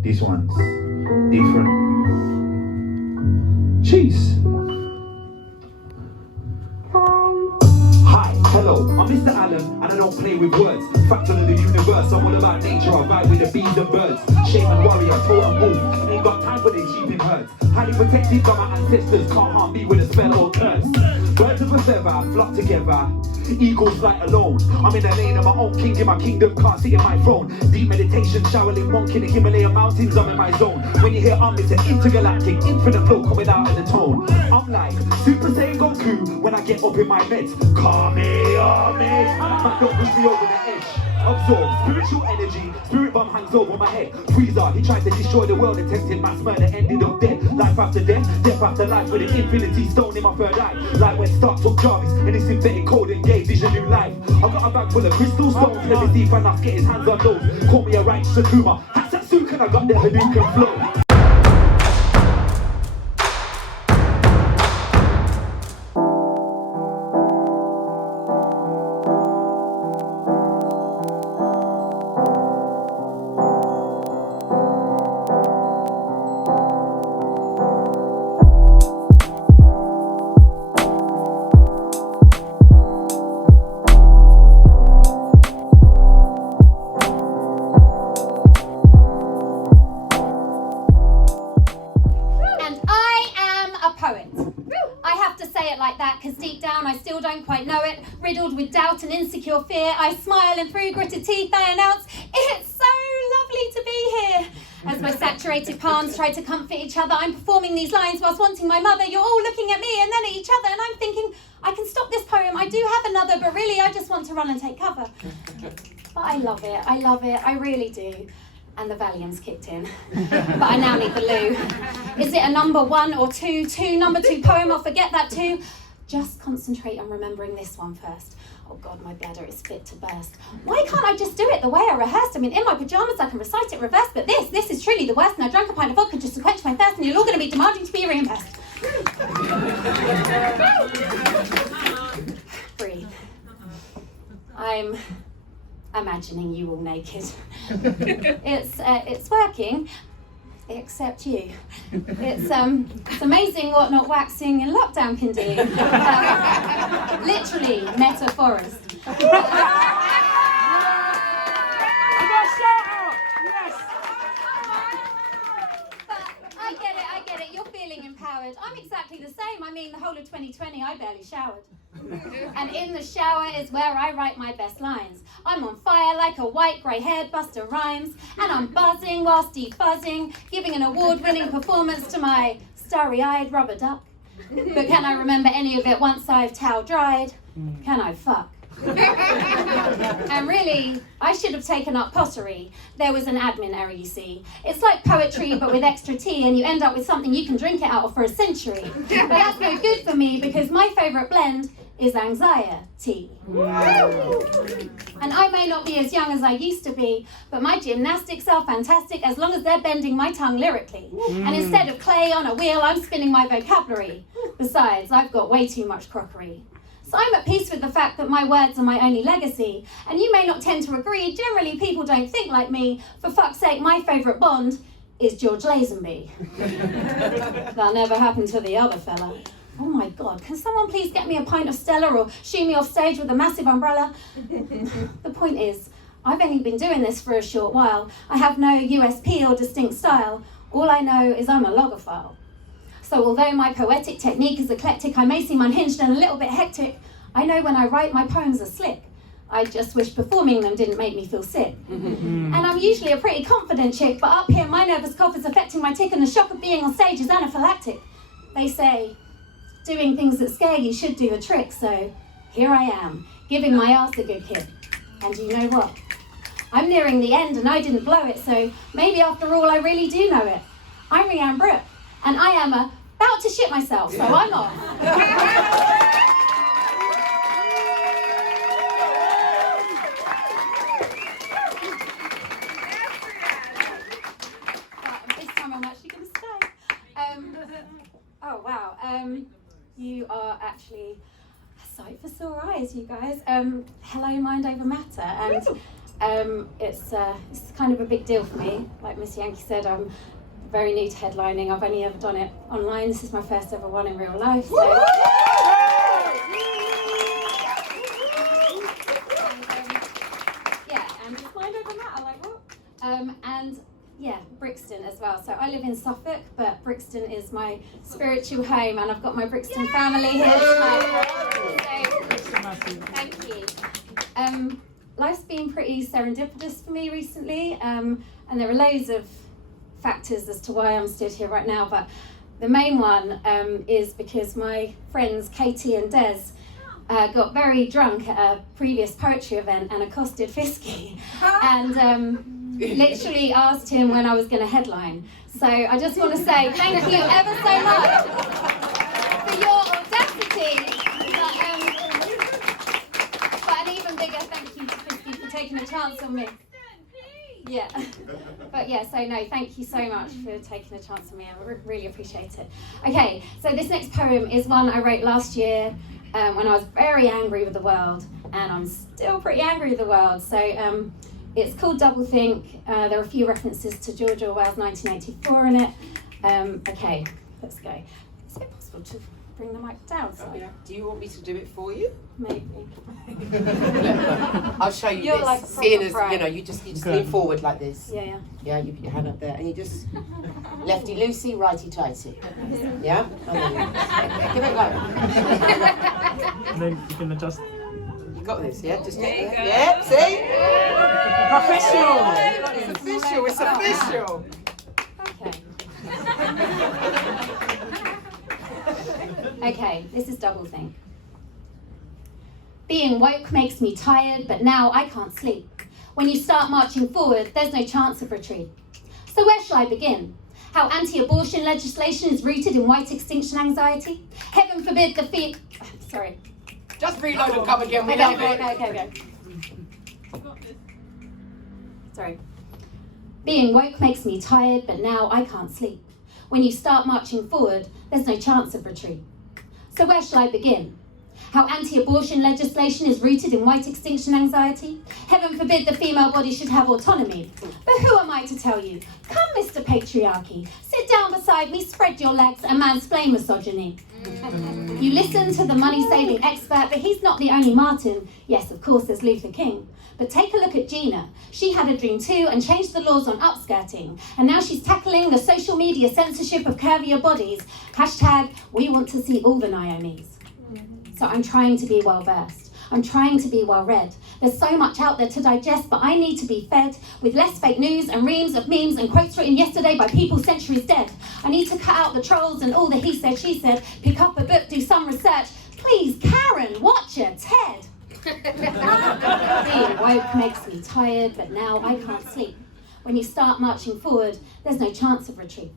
This one's different. Cheese. Hi, hello, I'm Mr. Allen, and I don't play with words. Factor of the universe, I'm all about nature, I vibe with the bees and birds. Shaman warrior, totem wolf, ain't got time for these sheeping herds. Highly protected by my ancestors, can't harm me with a spell or curse. Birds of a feather, flock together, eagles fly alone. I'm in the lane of my own king, in my kingdom, can't sit in my throne. Deep meditation, Shaolin monk in the Himalaya mountains, I'm in my zone. When you hear it's an intergalactic, infinite flow coming out of the tone. I'm like Super Saiyan Goku when I get up in my meds. Kamehameha, man don't push me over the edge. Absorb spiritual energy, spirit bomb hangs over my head. Freezer, he tried to destroy the world, attempted mass murder, ended up dead. Life after death, death after life, with an infinity stone in my third eye. Like when Stark took Jarvis and his synthetic code and gave Vision new life. I've got a bag full of crystal stones, let me see if Thanos get his hands on those. Call me a right Sakuma, Hatsatsuken, I got the Hadouken flow. Riddled with doubt and insecure fear, I smile and through gritted teeth I announce, it's so lovely to be here. As my saturated palms try to comfort each other, I'm performing these lines whilst wanting my mother. You're all looking at me and then at each other, and I'm thinking, I can stop this poem, I do have another, but really I just want to run and take cover. But I love it, I really do. And the Valium's kicked in. But I now need the loo. Is it a number 1 or 2? Number 2 poem, I'll forget that too. Just concentrate on remembering this one first. Oh God, my bladder is fit to burst. Why can't I just do it the way I rehearsed? I mean, in my pajamas I can recite it reversed, but this is truly the worst, and I drank a pint of vodka just to quench my thirst, and you're all going to be demanding to be reimbursed. Breathe. I'm imagining you all naked. It's working. Except you. It's amazing what not waxing in lockdown can do. Literally, metaphorest. I get it, you're feeling empowered. I'm exactly the same. I mean, the whole of 2020, I barely showered. And in the shower is where I write my best lines. I'm on fire like a white grey-haired Busta Rhymes, and I'm buzzing whilst debuzzing, giving an award-winning performance to my starry-eyed rubber duck. But can I remember any of it once I've towel dried? Can I fuck? And really, I should have taken up pottery. There was an admin error, you see. It's like poetry, but with extra tea, and you end up with something you can drink it out of for a century. But that's no good for me, because my favourite blend is anxiety. And I may not be as young as I used to be, but my gymnastics are fantastic as long as they're bending my tongue lyrically. And instead of clay on a wheel, I'm spinning my vocabulary. Besides, I've got way too much crockery. So I'm at peace with the fact that my words are my only legacy. And you may not tend to agree, generally people don't think like me. For fuck's sake, my favourite Bond is George Lazenby. That never happened to the other fella. Oh my God, can someone please get me a pint of Stella or shoo me off stage with a massive umbrella? The point is, I've only been doing this for a short while. I have no USP or distinct style. All I know is I'm a logophile. So although my poetic technique is eclectic, I may seem unhinged and a little bit hectic. I know when I write my poems are slick. I just wish performing them didn't make me feel sick. And I'm usually a pretty confident chick, but up here my nervous cough is affecting my tick and the shock of being on stage is anaphylactic. They say, doing things that scare you should do a trick, so here I am, giving my arse a good kick. And you know what? I'm nearing the end and I didn't blow it, so maybe after all I really do know it. I'm Rhian Brooke, and I am about to shit myself, so I'm off. This time I'm actually going to stay. Oh wow, you are actually a sight for sore eyes, you guys. Hello, mind over matter, and It's kind of a big deal for me. Like Miss Yankee said, I'm very new to headlining. I've only ever done it online. This is my first ever one in real life. So. And just mind over that, I like what? And yeah, Brixton as well. So I live in Suffolk, but Brixton is my spiritual home, and I've got my Brixton family here tonight. So, thank you. Life's been pretty serendipitous for me recently, and there are loads of factors as to why I'm stood here right now, but the main one is because my friends Katie and Des got very drunk at a previous poetry event and accosted Fisky and literally asked him when I was going to headline. So I just want to say thank you ever so much for your audacity, but an even bigger thank you to Fisky for taking a chance on me. Yeah, but yeah, so no, thank you so much for taking a chance on me. I really appreciate it. Okay, so this next poem is one I wrote last year when I was very angry with the world, and I'm still pretty angry with the world. So it's called Doublethink. There are a few references to George Orwell's 1984 in it. Okay, let's go. Is it possible to bring the mic down? Oh, yeah. Do you want me to do it for you? Maybe. I'll show you. You're this. like Seeing as proper you know, you just lean forward like this. Yeah. Yeah, you put your hand up there, and you just lefty loosey, righty tighty. Yeah. Give it a go. And then you can adjust. You got this, yeah? Just get there. Yeah. See? Professional. It's official. Okay. Okay, this is Doublethink. Being woke makes me tired, but now I can't sleep. When you start marching forward, there's no chance of retreat. So where shall I begin? How anti-abortion legislation is rooted in white extinction anxiety? Heaven forbid the Sorry. Just reload and come again. Okay. Sorry. Being woke makes me tired, but now I can't sleep. When you start marching forward, there's no chance of retreat. So where shall I begin? How anti-abortion legislation is rooted in white extinction anxiety? Heaven forbid the female body should have autonomy. But who am I to tell you? Come, Mr. Patriarchy, sit down beside me, spread your legs, and mansplain misogyny. You listen to the money-saving expert, but he's not the only Martin. Yes, of course, there's Luther King. But take a look at Gina. She had a dream too and changed the laws on upskirting. And now she's tackling the social media censorship of curvier bodies. Hashtag, we want to see all the Naomis. So I'm trying to be well-versed. I'm trying to be well-read. There's so much out there to digest, but I need to be fed with less fake news and reams of memes and quotes written yesterday by people centuries dead. I need to cut out the trolls and all the he said, she said, pick up a book, do some research. Please, Karen, watch a TED. Being woke makes me tired, but now I can't sleep. When you start marching forward, there's no chance of retreat.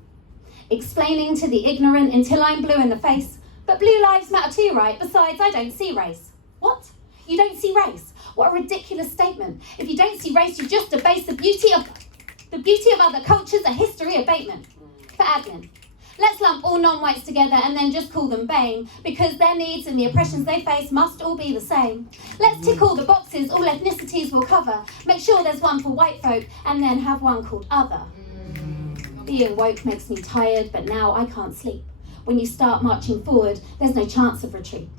Explaining to the ignorant until I'm blue in the face, but blue lives matter too, right? Besides, I don't see race. What? You don't see race? What a ridiculous statement. If you don't see race, you just debase the beauty of other cultures, a history abatement. For admin. Let's lump all non-whites together and then just call them BAME, because their needs and the oppressions they face must all be the same. Let's tick all the boxes all ethnicities will cover. Make sure there's one for white folk and then have one called other. Being woke makes me tired, but now I can't sleep. When you start marching forward, there's no chance of retreat.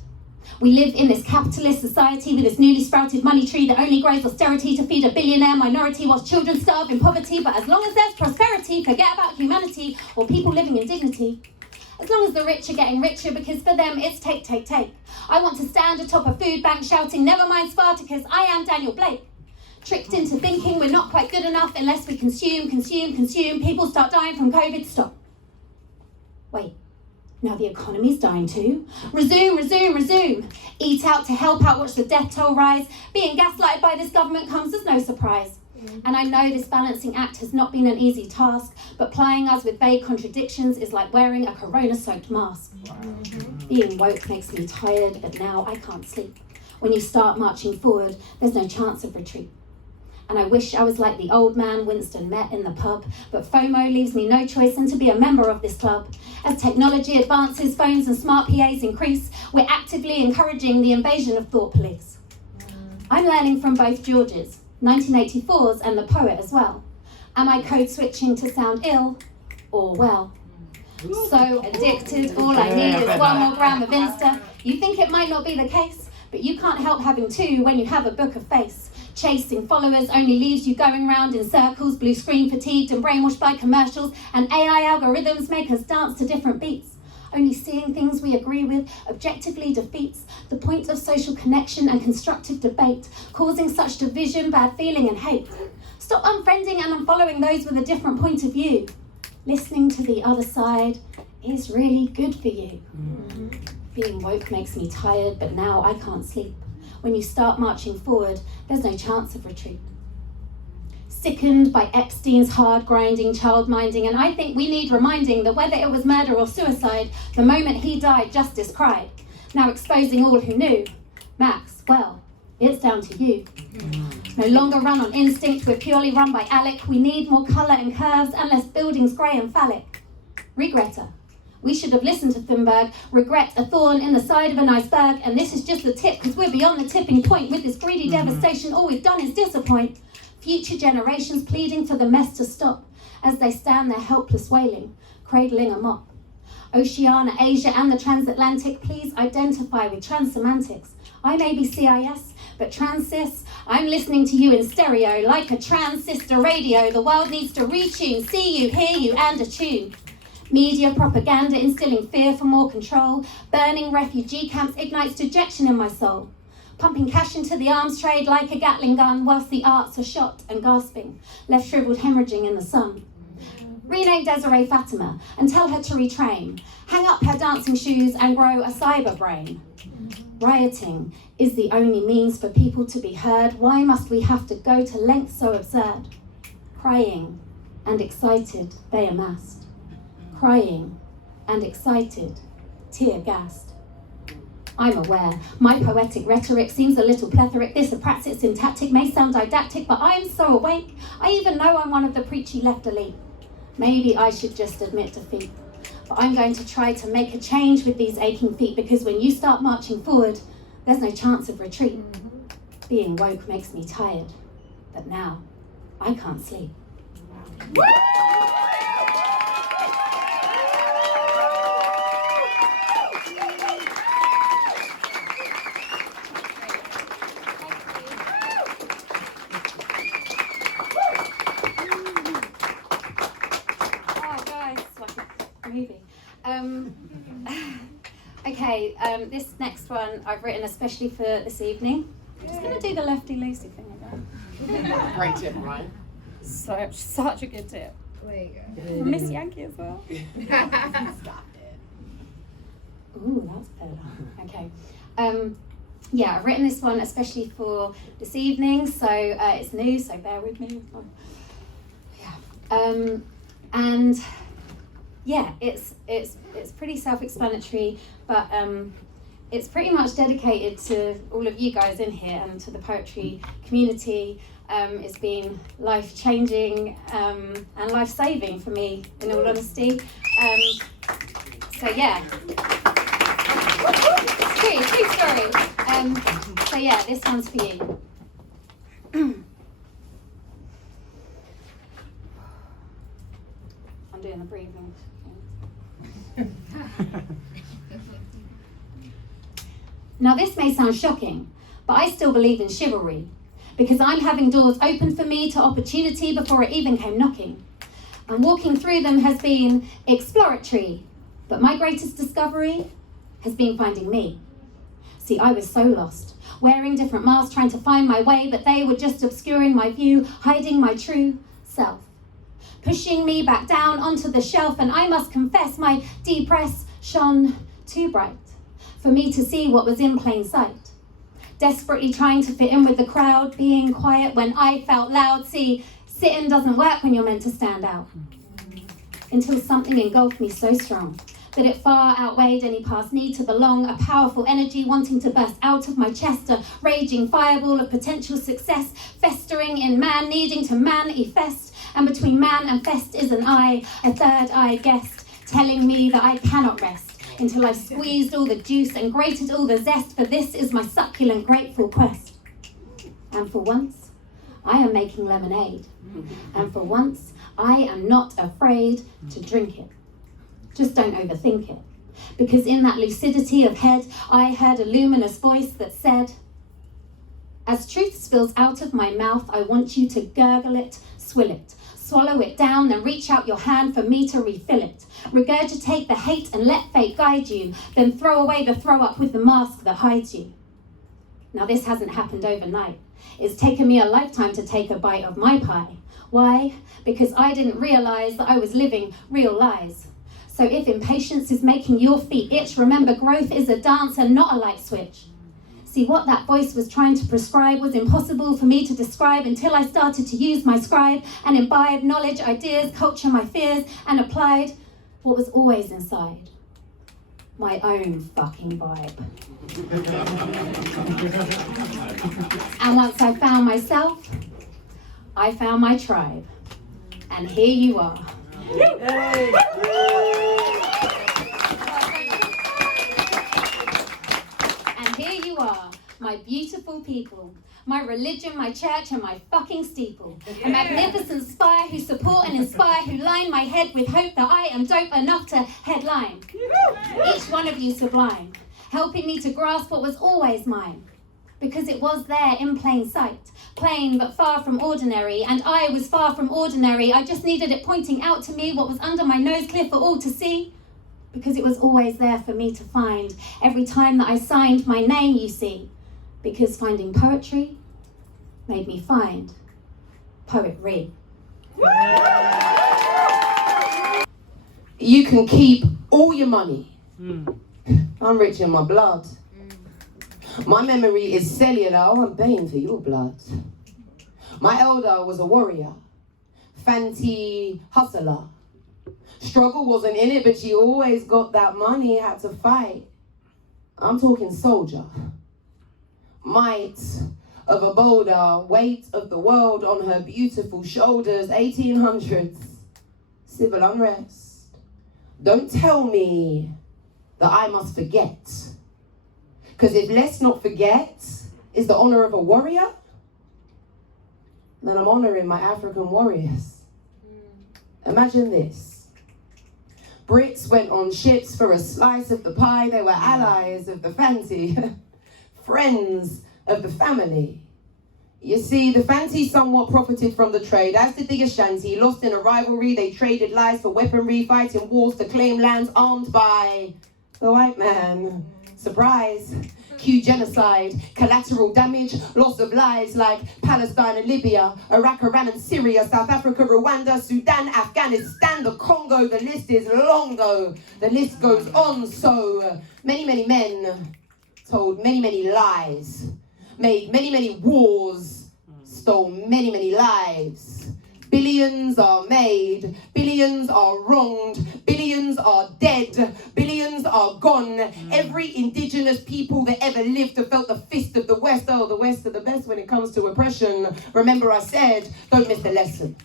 We live in this capitalist society with this newly sprouted money tree that only grows austerity to feed a billionaire minority whilst children starve in poverty. But as long as there's prosperity, forget about humanity or people living in dignity. As long as the rich are getting richer, because for them it's take, take, take. I want to stand atop a food bank shouting, never mind Spartacus, I am Daniel Blake. Tricked into thinking we're not quite good enough unless we consume. People start dying from COVID. Stop. Wait. Now the economy's dying too. Resume. Eat out to help out, watch the death toll rise. Being gaslighted by this government comes as no surprise. And I know this balancing act has not been an easy task, but plying us with vague contradictions is like wearing a corona-soaked mask. Being woke makes me tired, but now I can't sleep. When you start marching forward, there's no chance of retreat. And I wish I was like the old man Winston met in the pub, but FOMO leaves me no choice than to be a member of this club. As technology advances, phones and smart PAs increase, we're actively encouraging the invasion of thought police. I'm learning from both Georges. 1984's and the poet as well. Am I code switching to sound ill or well? So addicted, all I need is 1 more gram of Insta. You think it might not be the case, but you can't help having 2 when you have a book of face. Chasing followers only leaves you going round in circles, blue screen fatigued and brainwashed by commercials, and AI algorithms make us dance to different beats. Only seeing things we agree with objectively defeats the point of social connection and constructive debate, causing such division, bad feeling and hate. Stop unfriending and unfollowing those with a different point of view. Listening to the other side is really good for you. Being woke makes me tired, but now I can't sleep. When you start marching forward, there's no chance of retreat. Sickened by Epstein's hard grinding, child minding, and I think we need reminding that whether it was murder or suicide, the moment he died, justice cried. Now exposing all who knew. Max, well, it's down to you. No longer run on instinct, we're purely run by Alec. We need more colour and curves and less buildings grey and phallic. Regretter. We should have listened to Thunberg. Regret, a thorn in the side of an iceberg. And this is just the tip, because we're beyond the tipping point. With this greedy devastation, all we've done is disappoint. Future generations pleading for the mess to stop as they stand there helpless wailing, cradling a mop. Oceania, Asia and the transatlantic, please identify with transsemantics. I may be CIS, but transis, I'm listening to you in stereo like a transistor radio. The world needs to retune, see you, hear you and attune. Media propaganda instilling fear for more control. Burning refugee camps ignites dejection in my soul. Pumping cash into the arms trade like a Gatling gun, whilst the arts are shot and gasping, left shriveled hemorrhaging in the sun. Rename Desiree Fatima and tell her to retrain. Hang up her dancing shoes and grow a cyber brain. Rioting is the only means for people to be heard. Why must we have to go to lengths so absurd? Crying and excited they amassed. Crying and excited, tear-gassed. I'm aware, my poetic rhetoric seems a little plethoric. This apraxic syntactic may sound didactic, but I am so awake, I even know I'm one of the preachy left elite. Maybe I should just admit defeat. But I'm going to try to make a change with these aching feet, because when you start marching forward, there's no chance of retreat. Being woke makes me tired, but now I can't sleep. Okay, this next one I've written especially for this evening. I'm just going to do the lefty loosey thing again. Great tip, Ryan. So, such a good tip. There you go. From Miss Yankee as well. Stop it. Ooh, that's better. Okay. Yeah, I've written this one especially for this evening, so it's new, so bear with me. Yeah. And yeah, it's pretty self-explanatory, but it's pretty much dedicated to all of you guys in here and to the poetry community. It's been life-changing and life-saving for me, in all honesty. So yeah, true story. So yeah, this one's for you. I'm doing a breathing. Now this may sound shocking, but I still believe in chivalry, because I'm having doors open for me to opportunity before it even came knocking. And walking through them has been exploratory, but my greatest discovery has been finding me. See, I was so lost, wearing different masks, trying to find my way, but they were just obscuring my view, hiding my true self, pushing me back down onto the shelf. And I must confess, my depress shone too bright for me to see what was in plain sight. Desperately trying to fit in with the crowd, being quiet when I felt loud. See, sitting doesn't work when you're meant to stand out. Until something engulfed me so strong that it far outweighed any past need to belong. A powerful energy wanting to burst out of my chest, a raging fireball of potential success, festering in man, needing to manifest. And between man and fest is an eye, a third eye guest, telling me that I cannot rest until I've squeezed all the juice and grated all the zest, for this is my succulent, grateful quest. And for once, I am making lemonade. And for once, I am not afraid to drink it. Just don't overthink it. Because in that lucidity of head, I heard a luminous voice that said, as truth spills out of my mouth, I want you to gurgle it, swill it, swallow it down, then reach out your hand for me to refill it. Regurgitate the hate and let fate guide you, then throw away the throw up with the mask that hides you. Now this hasn't happened overnight. It's taken me a lifetime to take a bite of my pie. Why? Because I didn't realize that I was living real lies. So if impatience is making your feet itch, remember growth is a dance and not a light switch. See, what that voice was trying to prescribe was impossible for me to describe until I started to use my scribe and imbibe knowledge, ideas, culture, my fears, and applied what was always inside. My own fucking vibe. And once I found myself, I found my tribe. And here you are. And here you are, my beautiful people, my religion, my church, and my fucking steeple. A magnificent spire who support and inspire, who line my head with hope that I am dope enough to headline. Each one of you sublime, helping me to grasp what was always mine. Because it was there in plain sight, plain but far from ordinary, and I was far from ordinary. I just needed it pointing out to me what was under my nose clear for all to see. Because it was always there for me to find every time that I signed my name, you see. Because finding poetry made me find poetry. You can keep all your money. I'm rich in my blood. My memory is cellular. Oh, I'm paying for your blood. My elder was a warrior, fancy hustler. Struggle wasn't in it, but she always got that money, had to fight. I'm talking soldier. Might of a boulder, weight of the world on her beautiful shoulders, 1800s, civil unrest. Don't tell me that I must forget. Because if let's not forget is the honor of a warrior, then I'm honoring my African warriors. Imagine this. Brits went on ships for a slice of the pie. They were allies of the fancy, friends of the family. You see, the fancy somewhat profited from the trade, as did the Ashanti. Lost in a rivalry, they traded lives for weaponry, fighting wars to claim lands armed by the white man. Surprise. Cue genocide, collateral damage, loss of lives like Palestine and Libya, Iraq, Iran and Syria, South Africa, Rwanda, Sudan, Afghanistan, the Congo. The list is long though, the list goes on. So many men told many lies, made many wars, stole many lives. Billions are made, billions are wronged, billions are dead, billions are gone. Every indigenous people that ever lived have felt the fist of the West. Oh, the West are the best when it comes to oppression. Remember I said, don't miss the lesson.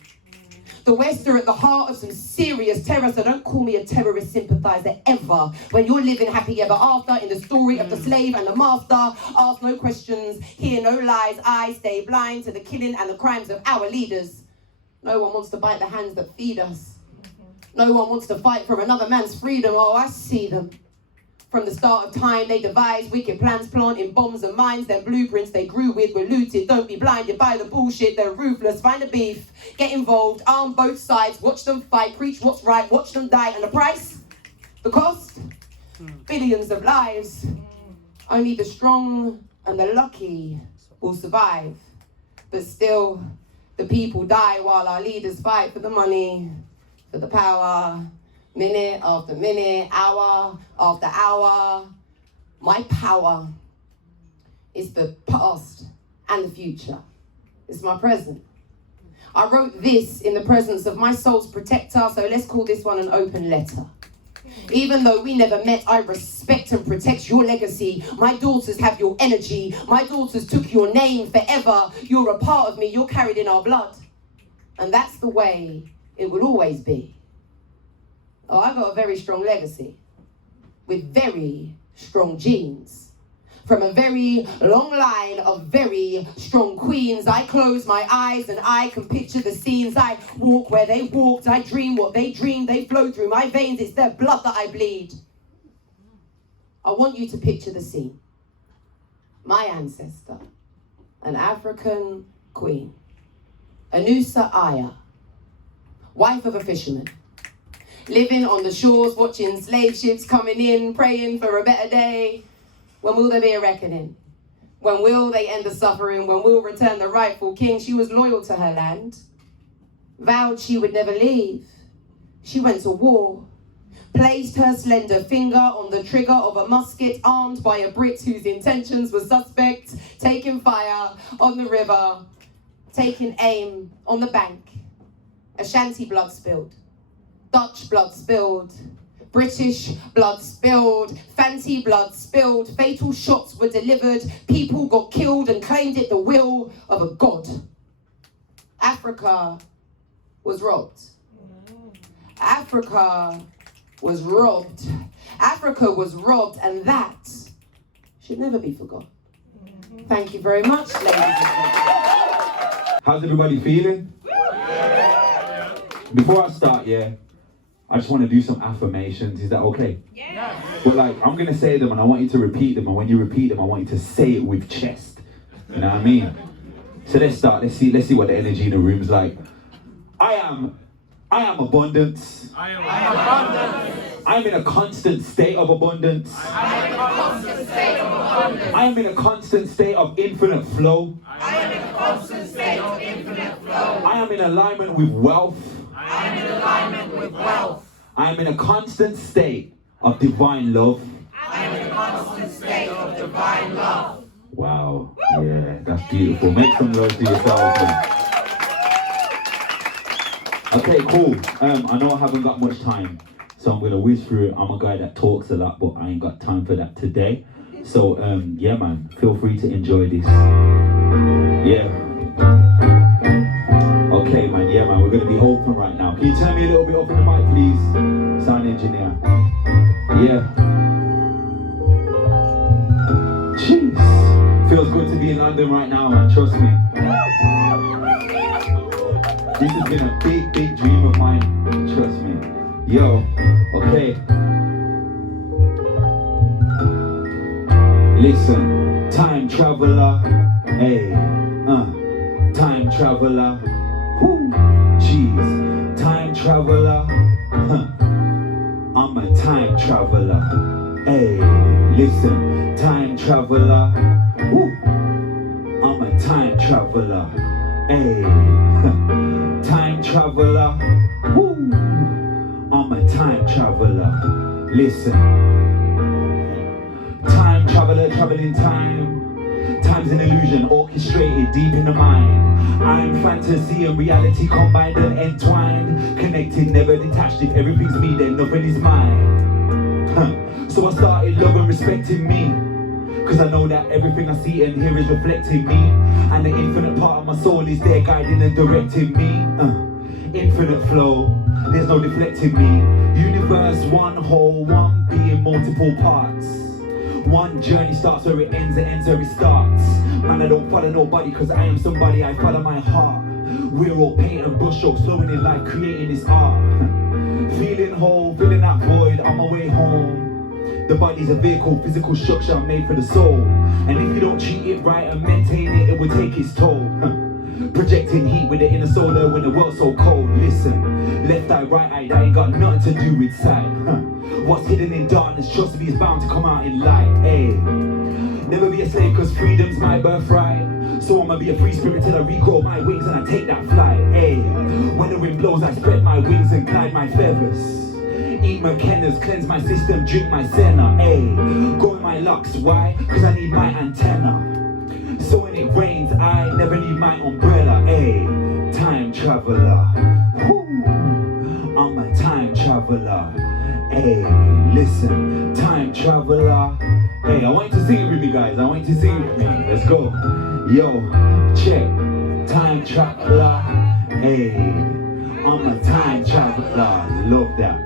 The West are at the heart of some serious terror, so don't call me a terrorist sympathizer ever. When you're living happy ever after in the story of the slave and the master, ask no questions, hear no lies, I stay blind to the killing and the crimes of our leaders. No one wants to bite the hands that feed us. No one wants to fight for another man's freedom. Oh, I see them. From the start of time, they devised wicked plans, planting bombs and mines. Their blueprints they grew with were looted. Don't be blinded by the bullshit. They're ruthless. Find a beef. Get involved. Arm both sides. Watch them fight. Preach what's right. Watch them die. And the price? The cost? Billions of lives. Only the strong and the lucky will survive. But still, the people die while our leaders fight for the money, for the power, minute after minute, hour after hour. My power is the past and the future. It's my present. I wrote this in the presence of my soul's protector, so let's call this one an open letter. Even though we never met, I respect and protect your legacy. My daughters have your energy. My daughters took your name forever. You're a part of me. You're carried in our blood. And that's the way it will always be. Oh, I got a very strong legacy with very strong genes. from a very long line of very strong queens. I close my eyes and I can picture the scenes. I walk where they walked, I dream what they dreamed. They flow through my veins, it's their blood that I bleed. I want you to picture the scene. My ancestor, an African queen, Anusa Aya, wife of a fisherman, living on the shores, watching slave ships coming in, praying for a better day. When will there be a reckoning? When will they end the suffering? When will return the rightful king? She was loyal to her land, vowed she would never leave. She went to war, placed her slender finger on the trigger of a musket armed by a Brit whose intentions were suspect, taking fire on the river, taking aim on the bank. Ashanti blood spilled, Dutch blood spilled, British blood spilled, Fanti blood spilled, fatal shots were delivered, people got killed and claimed it the will of a god. Africa was robbed. Africa was robbed. Africa was robbed, and that should never be forgotten. Thank you very much, ladies and gentlemen. How's everybody feeling? Before I start, I just want to do some affirmations. Is that okay? Yeah. But like, I'm gonna say them and I want you to repeat them, and when you repeat them, I want you to say it with chest. You know what I mean? So let's start. Let's see what the energy in the room's like. I am abundance. I am abundance. I am in a constant state of abundance. I am in a constant state of abundance. I am in a constant state of infinite flow. I am in a constant state of infinite flow. I am in alignment with wealth. I am in alignment with wealth. I am in a constant state of divine love. I am in a constant state of divine love. Wow, yeah, that's beautiful. Make some love to yourselves. Okay, cool. I know I haven't got much time, so I'm gonna whiz through it. I'm a guy that talks a lot, but I ain't got time for that today. So, yeah, man, feel free to enjoy this. Yeah. Okay, man, yeah, man, we're gonna be open right now. Can you turn me a little bit off in the mic, please? Sound engineer. Yeah. Jeez. Feels good to be in London right now, man, trust me. This has been a big, big dream of mine, trust me. Yo, okay. Listen, time traveler, hey, time traveler. Whoo, jeez, time traveler, I'm a time traveler. Hey, listen, time traveler. Woo, I'm a time traveler. Hey, time traveler. Woo, I'm a time traveler. Listen, time traveler, traveling time. Time's an illusion, orchestrated deep in the mind. I'm fantasy and reality combined and entwined. Connected, never detached. If everything's me, then nothing is mine. So I started loving, respecting me, cause I know that everything I see and hear is reflecting me. And the infinite part of my soul is there guiding and directing me. Infinite flow, there's no deflecting me. Universe, one whole, one being, multiple parts. One journey starts where it ends, it ends where it starts. Man, I don't follow nobody cause I am somebody, I follow my heart. We're all painting brushstrokes, flowing in life, creating this art. Feeling whole, filling that void, on my way home. The body's a vehicle, physical structure made for the soul. And if you don't treat it right and maintain it, it will take its toll. Projecting heat with the inner solar when the world's so cold. Listen, left eye, right eye, that ain't got nothing to do with sight. What's hidden in darkness, trust me, is bound to come out in light. Ayy, never be a slave cause freedom's my birthright. So I'ma be a free spirit till I regrow my wings and I take that flight. Ayy, when the wind blows I spread my wings and glide my feathers. Eat McKenna's, cleanse my system, drink my senna. Ayy, grow my locks, why? Cause I need my antenna. So when it rains, I never need my umbrella. Ayy, time traveler. Woo, I'm a time traveler. Ayy, listen, time traveler. Hey, I want you to sing it with me, guys. I want you to sing it with me. Let's go. Yo, check. Time traveler. Ayy, I'm a time traveler. Love that.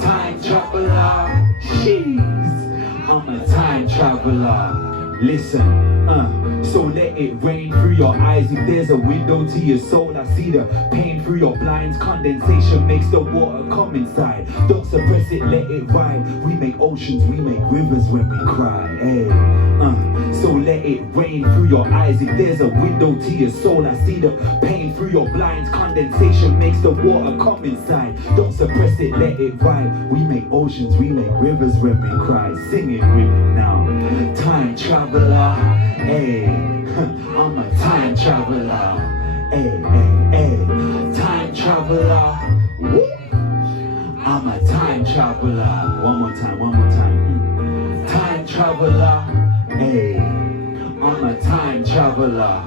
Time traveler. Jeez, I'm a time traveler. traveler. Listen, so let it rain through your eyes. If there's a window to your soul, I see the pain through your blinds. Condensation makes the water come inside. Don't suppress it, let it ride. We make oceans, we make rivers when we cry. Hey, so let it rain through your eyes. If there's a window to your soul, I see the pain through your blinds. Condensation makes the water come inside. Don't suppress it, let it ride. We make oceans, we make rivers when we cry. Sing it with me now. Time traveler, hey, I'm a time traveler. Hey, hey, hey, time traveler. Woo. I'm a time traveler. One more time, one more time. Time traveler. Hey, I'm a time traveler.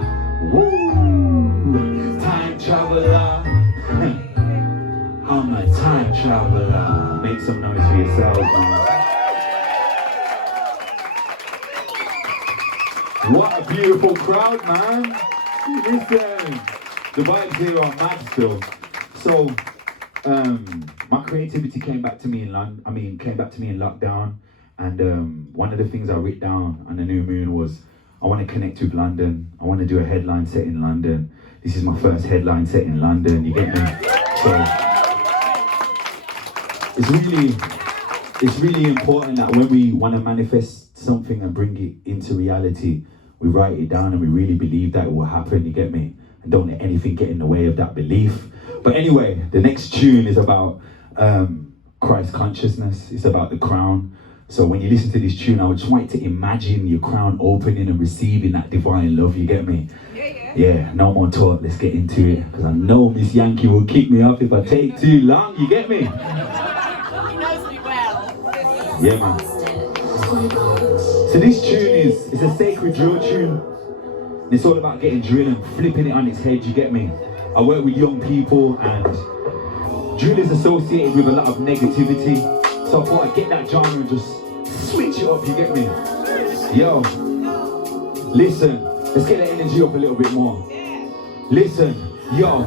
Woo. Time traveler. I'm a time traveler. Make some noise for yourselves, man. What a beautiful crowd, man. Listen, the vibes here are mad still. So, my creativity came back to me in lockdown. And one of the things I wrote down on the new moon was, I want to connect with London. I want to do a headline set in London. This is my first headline set in London, you get me? So, it's really important that when we want to manifest something and bring it into reality, we write it down and we really believe that it will happen, you get me? And don't let anything get in the way of that belief. But anyway, the next tune is about Christ consciousness. It's about the crown. So when you listen to this tune, I just want you to imagine your crown opening and receiving that divine love, you get me? Yeah, no more talk, let's get into it. Because I know Miss Yankee will kick me off if I take too long, you get me? He knows me well. Yeah, man. So this tune it's a sacred drill tune. It's all about getting drill and flipping it on its head, you get me? I work with young people and drill is associated with a lot of negativity. So I thought I'd get that genre and just switch it up, you get me? Yo, listen, let's get the energy up a little bit more. Listen, yo,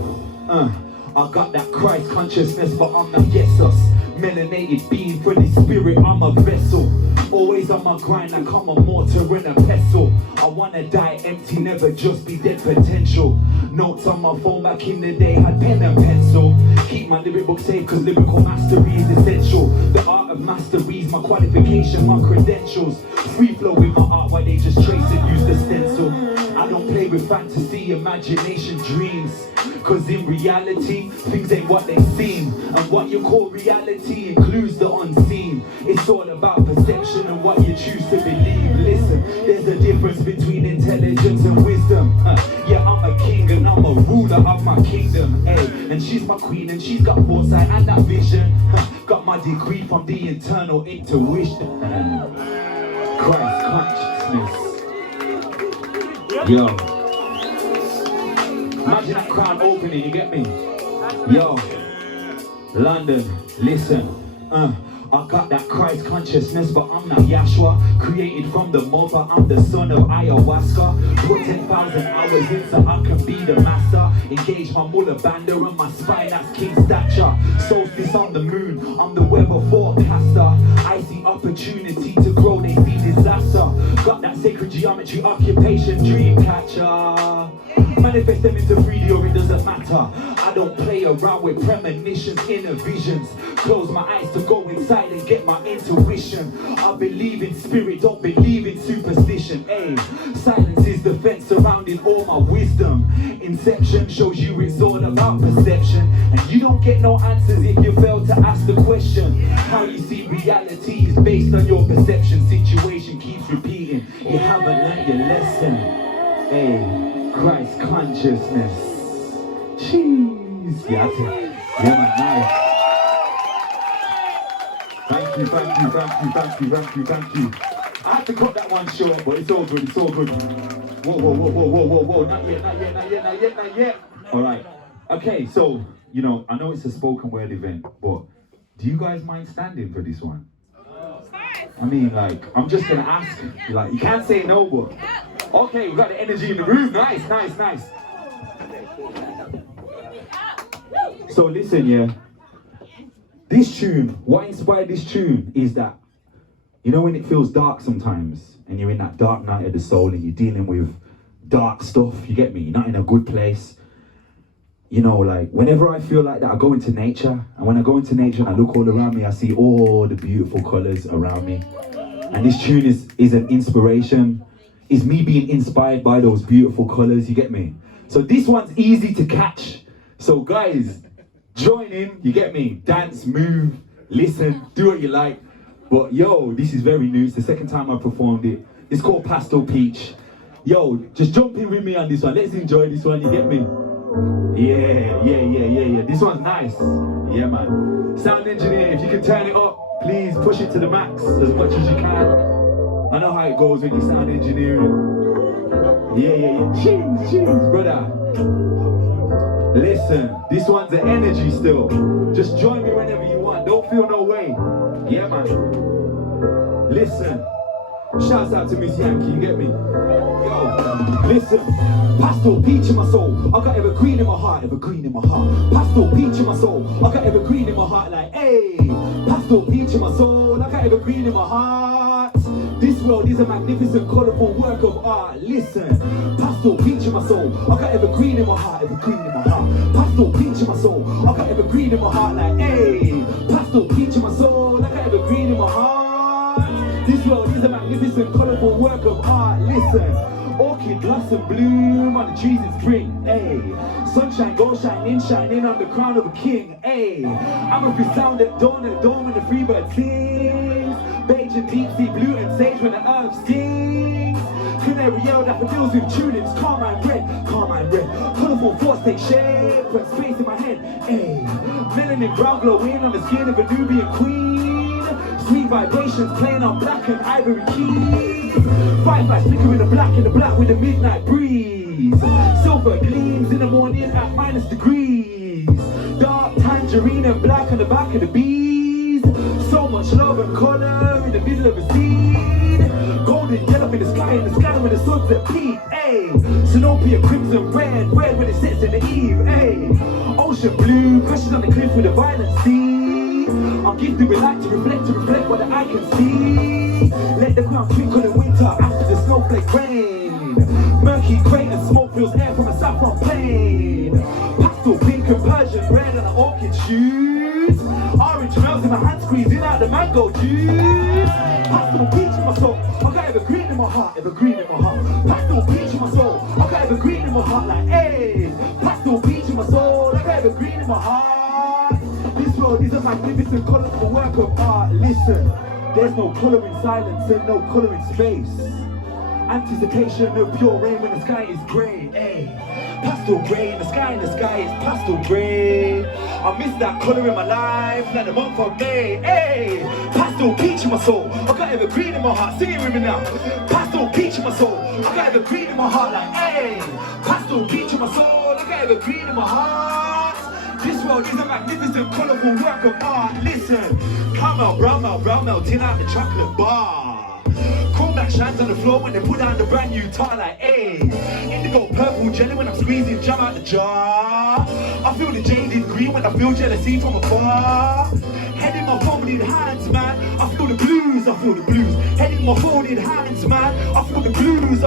I got that Christ consciousness, but I'm not Jesus. Melanated being for the spirit, I'm a vessel. Always on my grind like I'm a mortar and a pestle. I wanna die empty, never just be dead potential. Notes on my phone back in the day had pen and pencil. Keep my lyric book safe cause lyrical mastery is essential. The art of mastery is my qualification, my credentials. Free flow with my art while they just trace and use the stencil. I don't play with fantasy, imagination, dreams. Cause in reality, things ain't what they seem. And what you call reality includes the unseen. It's all about perception and what you choose to believe. Listen, there's a difference between intelligence and wisdom. Yeah, I'm a king and I'm a ruler of my kingdom. Hey, and she's my queen and she's got foresight and that vision. Got my degree from the internal intuition. Christ consciousness. Yo, imagine that crown opening, you get me? Yo, London, listen, I got that Christ consciousness, but I'm not Yahshua. Created from the mother, I'm the son of ayahuasca. Put 10,000 hours in so I can be the master. Engage my mullah bander and my spine, that's king stature. Solstice on the moon, I'm the weather forecaster. I see opportunity to grow, they see disaster. Got that sacred geometry, occupation, dream catcher. Manifest them into 3D or it doesn't matter. I don't play around with premonitions, inner visions. Close my eyes to go inside and get my intuition. I believe in spirit, don't believe in superstition. Hey, silence is the fence surrounding all my wisdom. Inception shows you it's all about perception. And you don't get no answers if you fail to ask the question. How you see reality is based on your perception. Situation keeps repeating. You haven't learned your lesson. Hey, Christ consciousness. Jeez. Yeah, man, nice. Thank you. I had to cut that one short, but it's all good, Whoa. Not yet. All right. Okay, so, you know, I know it's a spoken word event, but do you guys mind standing for this one? I mean, like, I'm just gonna ask. Like, you can't say no, but... Okay, we got the energy in the room. Nice. So listen, yeah. This tune, what inspired this tune is that, you know when it feels dark sometimes and you're in that dark night of the soul and you're dealing with dark stuff, you get me? You're not in a good place. You know, like, whenever I feel like that, I go into nature. And when I go into nature and I look all around me, I see all the beautiful colours around me. And this tune is an inspiration. Is me being inspired by those beautiful colours, you get me? So this one's easy to catch. So guys, join in, you get me? Dance, move, listen, do what you like. But yo, this is very new. It's the second time I performed it. It's called Pastel Peach. Yo, just jump in with me on this one. Let's enjoy this one, you get me? Yeah. This one's nice. Yeah, man. Sound engineer, if you can turn it up, please push it to the max as much as you can. I know how it goes when you sound engineering. Yeah. Cheers, brother. Listen, this one's the energy still. Just join me whenever you want. Don't feel no way. Yeah, man. Listen. Shouts out to missyankey, you get me? Yo, listen. Pastel peach in my soul. I got evergreen in my heart, evergreen in my heart. Pastel peach in my soul. I got evergreen in my heart, like, hey. Pastel peach in my soul. I got evergreen in my heart. This world is a magnificent, colourful work of art. Listen. Pastel peach in my soul. I got evergreen in my heart, evergreen in my heart. Pastel peach in my soul. I got evergreen in my heart, like, hey. Pastel peach in my soul. I got evergreen in my heart. This world is a magnificent, colourful work of art. Listen, orchid blossom bloom on the trees in spring. Ayy, sunshine goes shining on the crown of a king. Ayy, I'm a free sound at dawn when the free bird sings. Beige and deep sea blue and sage when the earth stings. Canary yell daffodils with tulips, calm and red. Colourful thoughts take shape, put space in my head. Ayy, melanin brown glowing on the skin of a Nubian queen. Sweet vibrations playing on black and ivory keys. Fireflies flickering the black with the midnight breeze. Silver gleams in the morning at -degrees. Dark tangerine and black on the back of the bees. So much love and colour in the middle of a scene. Golden yellow in the sky when the sun's at peak. Ayy, Sinopia crimson red when it sets in the eve. Ayy, ocean blue crashes on the cliff with a violent sea. I'm gifted with light to reflect what the eye can see. Let the ground twinkle in winter after the snowflake rain. Murky crater smoke fills air from a saffron plain. Pastel pink and Persian red on an orchid shoes. Orange melts in my hand squeezing out the mango juice. Pastel peach in my soul. I got evergreen in my heart, evergreen in my heart. Pastel peach in my soul. I got evergreen in my heart, like, hey. Pastel peach in my soul. I got evergreen in my heart. This world is a magnificent, colourful work of art. Listen, there's no colour in silence and no colour in space. Anticipation of pure rain when the sky is grey. Ay. Pastel grey in the sky is pastel grey. I miss that colour in my life like the month of May. Ay. Pastel peach in my soul. I got evergreen in my heart. Sing it with me now. Pastel peach in my soul. I got evergreen in my heart, like, ay. Pastel peach in my soul. I got evergreen in my heart. This world is a magnificent, colourful work of art. Listen, caramel, brown melting out the chocolate bar. Chrome that shines on the floor when they put down the brand new tar, like, ayy. Indigo purple jelly when I'm squeezing jam out the jar. I feel the jaded green when I feel jealousy from afar. Head in my folded hands, man, I feel the blues. Head in my folded hands, man, I feel the blues.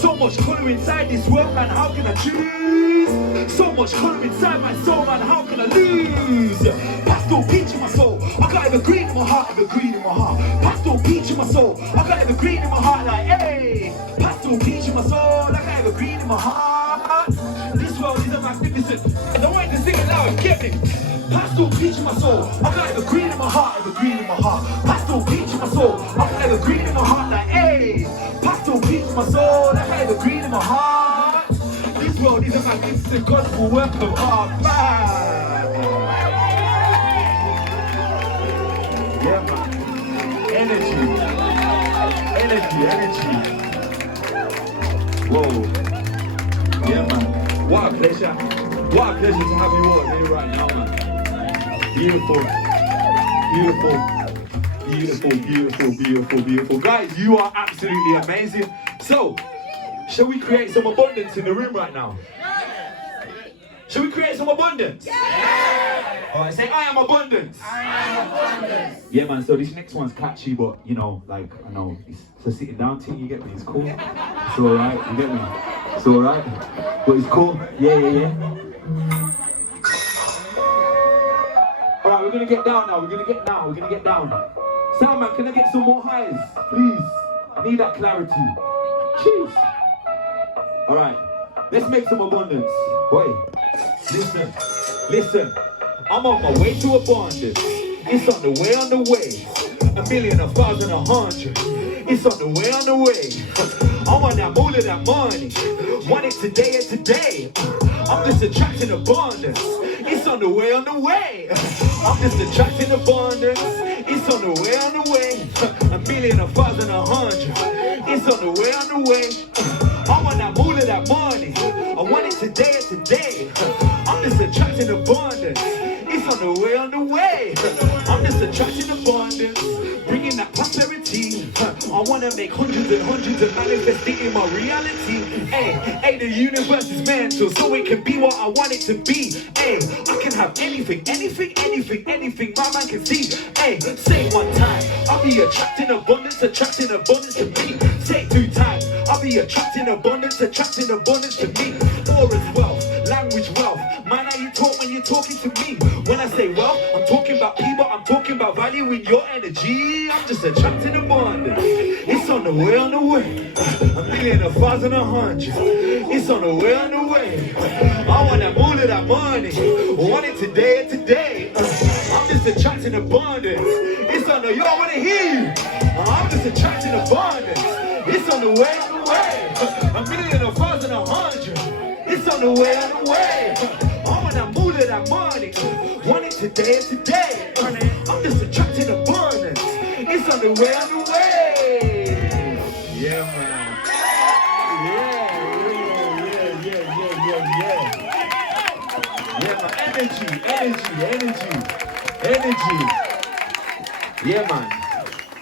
So much colour inside this world, man, how can I choose? So much colour inside my soul, man, how can I lose? Pastel peach in my soul, I got evergreen in my heart, Pastel peach in my soul, I got evergreen in my heart, like, hey. Pastel peach in my soul, I got evergreen in my heart. This world is a magnificent, and I want you to sing it loud, get me. Pastel peach in my soul, I got evergreen in my heart, Pastel peach in my soul, I got evergreen in my heart, like, hey. Pastel peach in my soul, I got evergreen in my heart. This world is a magnificent, colourful work of art, man. Yeah, man. Energy. Whoa. Yeah, man. What a pleasure to have you all here right now, man. Beautiful. Guys, you are absolutely amazing. So, shall we create some abundance in the room right now? Shall we create some abundance? Yeah! Alright, say I am abundance. I am abundance. Yeah, man, so this next one's catchy, but you know, like, I know, it's a sitting down thing, you get me? It's cool. It's alright, you get me? It's alright, but it's cool. Yeah. Alright, we're gonna get down now, we're gonna get down. Soundman, can I get some more highs, please? I need that clarity. Jeez. Alright, let's make some abundance. Wait, listen. I'm on my way to abundance. It's on the way. A million, 1,000, 100. It's on the way. I want that mood of that money. Want it today. I'm just attracting abundance. It's on the way. I'm just attracting abundance. It's on the way. A million, 1,000, 100. It's on the way. I want that mood of that money. I want it today. I'm just attracting abundance. It's on the way. I'm just attracting abundance, bringing that prosperity. I wanna make hundreds and manifest it in my reality. Hey, the universe is mental, so it can be what I want it to be. Hey, I can have anything my man can see. Hey, say it one time, I'll be attracting abundance to me. Say it 2 times, I'll be attracting abundance to me. Aura's wealth, language wealth. Man, how you talk when you're talking to me. When I say wealth, I'm talking about people, I'm talking about value in your energy. I'm just attracting abundance. It's on the way. A million, 1,000, 100. It's on the way. I want that mood of that money. Want it today. I'm just attracting abundance. It's on the, yo, I wanna hear you. I'm just attracting abundance. It's on the way. A million, 1,000, 100. It's on the way. I want that mood of that money. Want it today. I'm just attracting abundance. It's on the way. Yeah, man. Yeah, man. Energy. Yeah, man.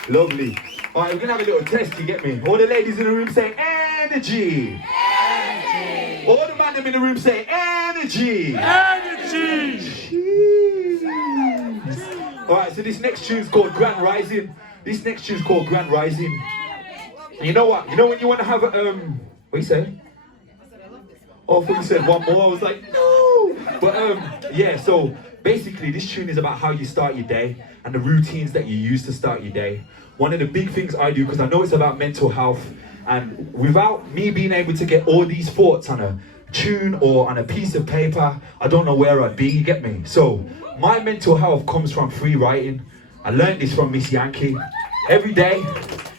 Lovely. All right, we're gonna have a little test, you get me? All the ladies in the room say energy. All the man in the room say energy. Alright, so this next tune's called Grand Rising. And you know what? You know when you want to have a, what you say? Oh, I thought you said one more. I was like, no. But yeah, so basically this tune is about how you start your day and the routines that you use to start your day. One of the big things I do, because I know it's about mental health, and without me being able to get all these thoughts on a tune or on a piece of paper, I don't know where I'd be, you get me? So my mental health comes from free writing. I learned this from Missyankey. Every day,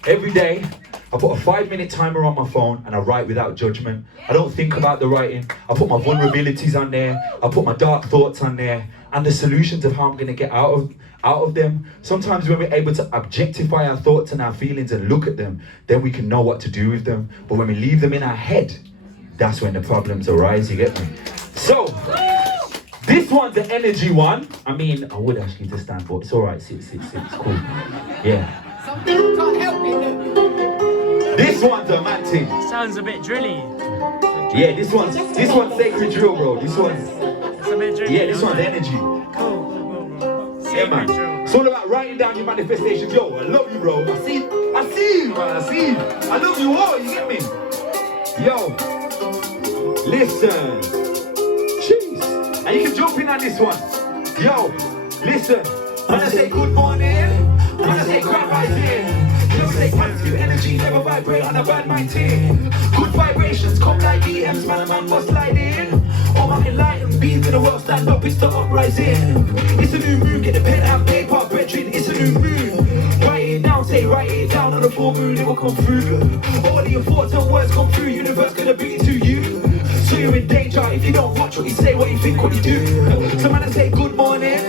I put a 5-minute timer on my phone and I write without judgment. I don't think about the writing. I put my vulnerabilities on there. I put my dark thoughts on there and the solutions of how I'm gonna get out of them. Sometimes when we're able to objectify our thoughts and our feelings and look at them, then we can know what to do with them. But when we leave them in our head, that's when the problems arise, you get me? So, this one's the energy one. I mean, I would actually just stand for it. It's alright, sit, it's cool. Yeah. Some people can't help it. This one's a mad thing. Sounds a bit drilly. Yeah, this one's sacred drill, bro. This one's, It's a bit drilly. yeah, this one's energy. Cool. Yeah, man. It's all about writing down your manifestations. Yo, I love you, bro. I see you, man. I see you. I love you all, you get me? Yo, listen. Jeez. And you can jump in on this one. Yo, listen. When I say good morning, when I say grand rising, never take positive energy, never vibrate on a bad mind team. Good vibrations come like EMs, man was sliding. All my enlightened beings in the world stand up, it's the uprising. It's a new moon, get the pen and paper, brethren, it's a new moon. Write it down on the full moon, it will come through. All of your thoughts and words come through, universe gonna bring it to you. So you're in danger if you don't watch what you say, what you think, what you do. So man, I say good morning,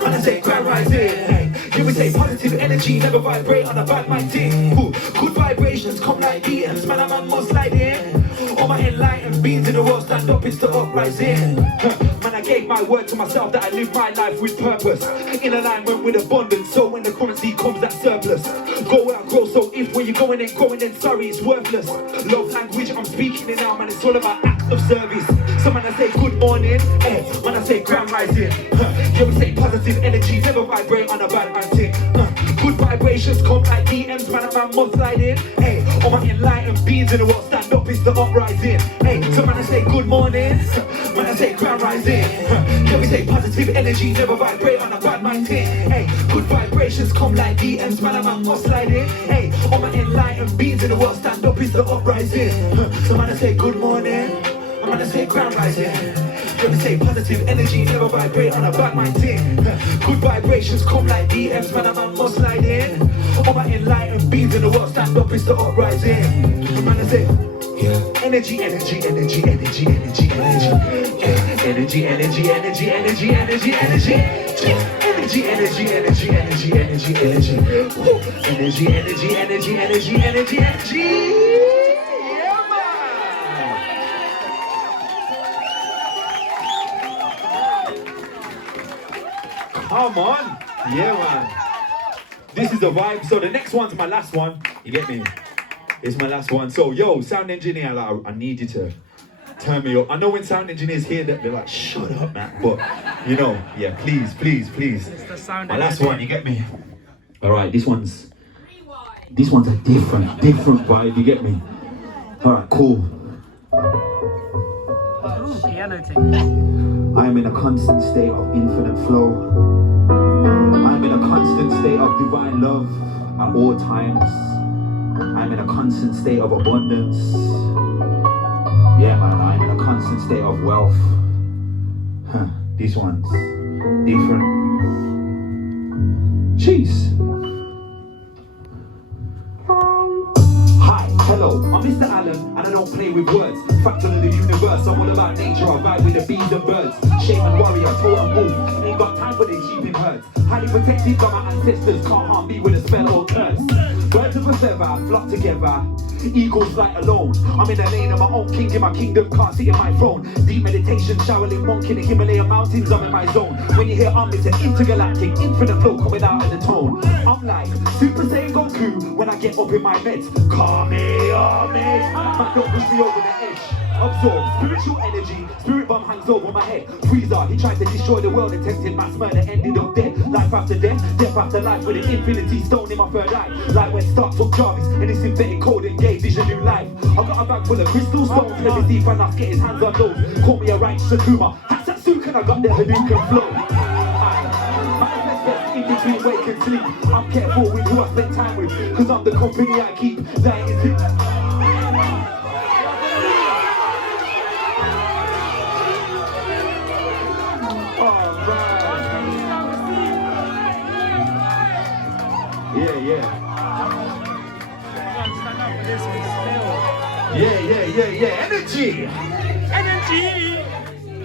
man, I say grand rising. You would say positive energy, never vibrate on a bad mind team. Good vibrations come like EMs, man, I'm more sliding. All my enlightened beings in the world stand up, it's the uprising. Man, I gave my word to myself that I live my life with purpose, in alignment with abundance. So when the currency comes, that surplus. Go where I grow. So if where you're going ain't going, then sorry, it's worthless. Love language, I'm speaking it now, man. It's all about acts of service. So man, I say good morning, when I say grand rising, yeah, we say positive energy, never vibrate on a bad man thing. Good vibrations come like DMs, man, a man must slide in. Hey, all my enlightened beings in the world stand up, it's the uprising. Hey, so man, I say good morning, when I say grand rising, yeah, we say positive energy, never vibrate on a bad man thing. Hey, good vibrations come like DMs, man, a man must slide in. Hey, all my enlightened beings in the world stand up, it's the uprising. So man, I say good morning, I'm gonna say grand rising. Gonna say positive energy, never vibrate on a bad mind thing. Good vibrations come like DMs, man, a man must slide in. All my enlightened beings in the world stand up, it's the uprising. I'm gonna say, yeah, energy, energy, energy, energy, energy, energy. Yeah, energy, energy, energy, energy, energy, energy. Energy, energy, energy, energy, energy, energy. Woo. Energy, energy, energy, energy, energy, energy. Come on. Yeah, man. This is the vibe. So the next one's my last one. You get me? It's my last one. So, yo, sound engineer, like, I need you to turn me up. I know when sound engineers hear that, they're like, shut up, man. But, you know, yeah, please, please, please. It's the sound My last engineer. one, you get me? All right, this one's a different vibe, you get me? All right, cool. Ooh, piano thing. I am in a constant state of infinite flow. I am in a constant state of divine love at all times. I am in a constant state of abundance. Yeah, man, I am in a constant state of wealth. This one's different. Jeez. Hi, hello, I'm Mr. Allen, and I don't play with words. Fractal of the universe, I'm all about nature, I vibe with the bees and birds. Shaman, warrior, totem wolf, ain't got time for these sheeping herds. Highly protected by my ancestors, can't harm me with a spell or curse. Birds of a feather, flock together, eagles fly alone. I'm in the lane of my own king, in my kingdom, can't sit in my throne. Deep meditation, showering monk in the Himalaya mountains, I'm in my zone. When you hear it's an intergalactic, infinite flow coming out of the tone. I'm like Super Saiyan Goku when I get up in my meds. Kamehameha, man, don't push me over the edge. Absorb spiritual energy, spirit bomb hangs over my head. Freezer, he tried to destroy the world, attempted mass murder, ended up dead. Life after death, death after life, with an infinity stone in my third eye. Like when Stark took Jarvis and his synthetic code and gave Vision new life. I got a bag full of crystal stones, let me see if I get his hands on those. Call me a right Sakuma, Hatsatsuka, I got the Hadouken flow. In between wake and sleep, I'm careful with who I spend time with, cause I'm the company I keep. That is it. Oh man. Yeah. Yeah.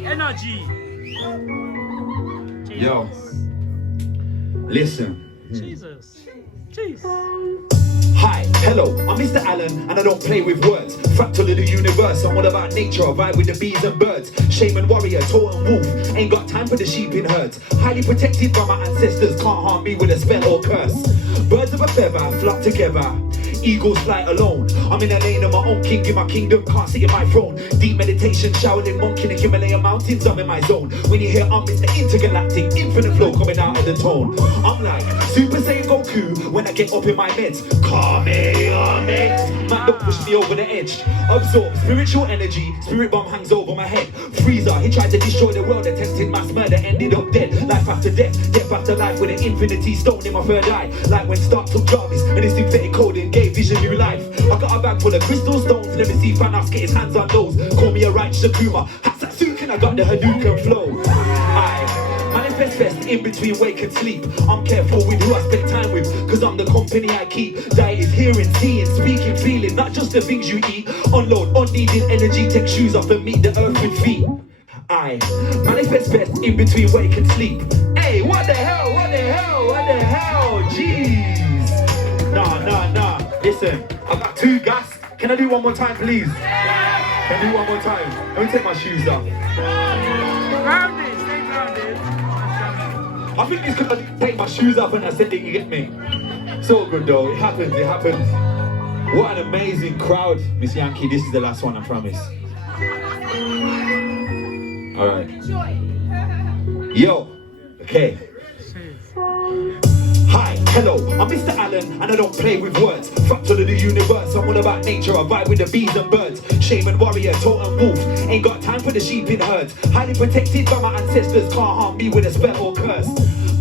Energy. Yo. Listen. Jesus. Jeez. Hi, hello, I'm Mr. Allen, and I don't play with words. Fractal of the universe, I'm all about nature, I vibe with the bees and birds. Shaman, warrior, totem wolf, ain't got time for the sheep in herds. Highly protected by my ancestors, can't harm me with a spell or curse. Birds of a feather, flock together, eagles fly alone. I'm in a lane of my own king, in my kingdom, can't sit in my throne. Deep meditation, showering monk in the Himalaya mountains, I'm in my zone. When you hear it's the intergalactic, infinite flow coming out of the tone. I'm like Super Saiyan Goku when I get up in my meds. Kamehameha, man, don't push me over the edge. Absorb spiritual energy, spirit bomb hangs over my head. Freezer, he tried to destroy the world, attempted mass murder, ended up dead. Life after death, death after life, with an infinity stone in my third eye. Like when Stark took Jarvis and his synthetic code and gave Vision new life. I got a bag full of crystal stones, let me see Thanos get his hands on those. Call me a right Sakuma, Hatsatsuka, I got the Hadouken flow. I manifest in between wake and sleep. I'm careful with who I spend time with, cause I'm the company I keep. Diet is hearing, seeing, speaking, feeling, not just the things you eat. Unload unneeded energy, take shoes off and meet the earth with feet. I manifest best in between wake and sleep. Hey, what the hell? Jeez. Nah. Listen, I got two gas. Can I do one more time, please? Can I do one more time? Let me take my shoes off. Grounded. I think this could take my shoes off when I said it, you get me? So good though, it happens, it happens. What an amazing crowd, Miss Yankee. This is the last one, I promise. Alright. Yo, okay. Hi, hello, I'm Mr. Allen, and I don't play with words. Fractal of the universe, I'm all about nature, I vibe with the bees and birds. Shaman, warrior, totem wolf, ain't got time for the sheep in herds. Highly protected by my ancestors, can't harm me with a spell or curse.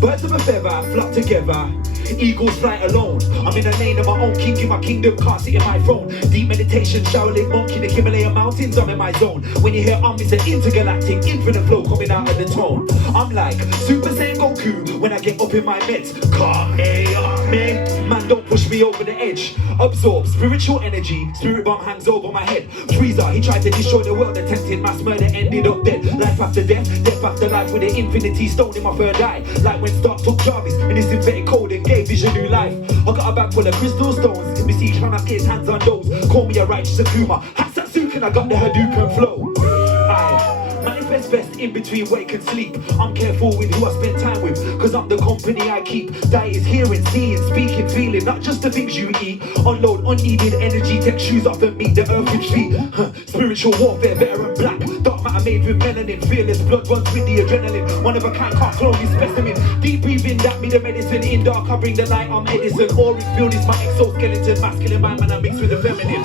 Birds of a feather, flock together, eagles fly alone. I'm in a lane of my own, king in my kingdom, can't sit in my throne. Deep meditation, Shaolin monk in the Himalaya mountains, I'm in my zone. When you hear it's an intergalactic, infinite flow coming out of the tone. I'm like Super Saiyan Goku when I get up in my meds. Man, don't push me over the edge. Absorb spiritual energy, spirit bomb hangs over my head. Freezer, he tried to destroy the world, attempted mass murder, ended up dead. Life after death, death after life with the infinity stone in my third eye. Like when Stark took Jarvis in his synthetic code and gave Vision new life. I got a bag full of crystal stones, in the sea trying to get his hands on those. Call me a righteous Akuma, Hatsatsuki, I got the Hadouken flow. Manifest best in between wake and sleep. I'm careful with who I spend time with, cause I'm the company I keep. That is hearing, seeing, speaking, feeling, not just the things you eat. Unload unneeded energy, take shoes off and meet the earth with feet. Spiritual warfare, veteran black, dark matter made with melanin. Fearless blood runs with the adrenaline. One of a kind, can't clone this specimen. Deep breathing, that me the medicine. In dark, I bring the light, I'm Edison. Auric field is my exoskeleton. Masculine man, I mix with the feminine.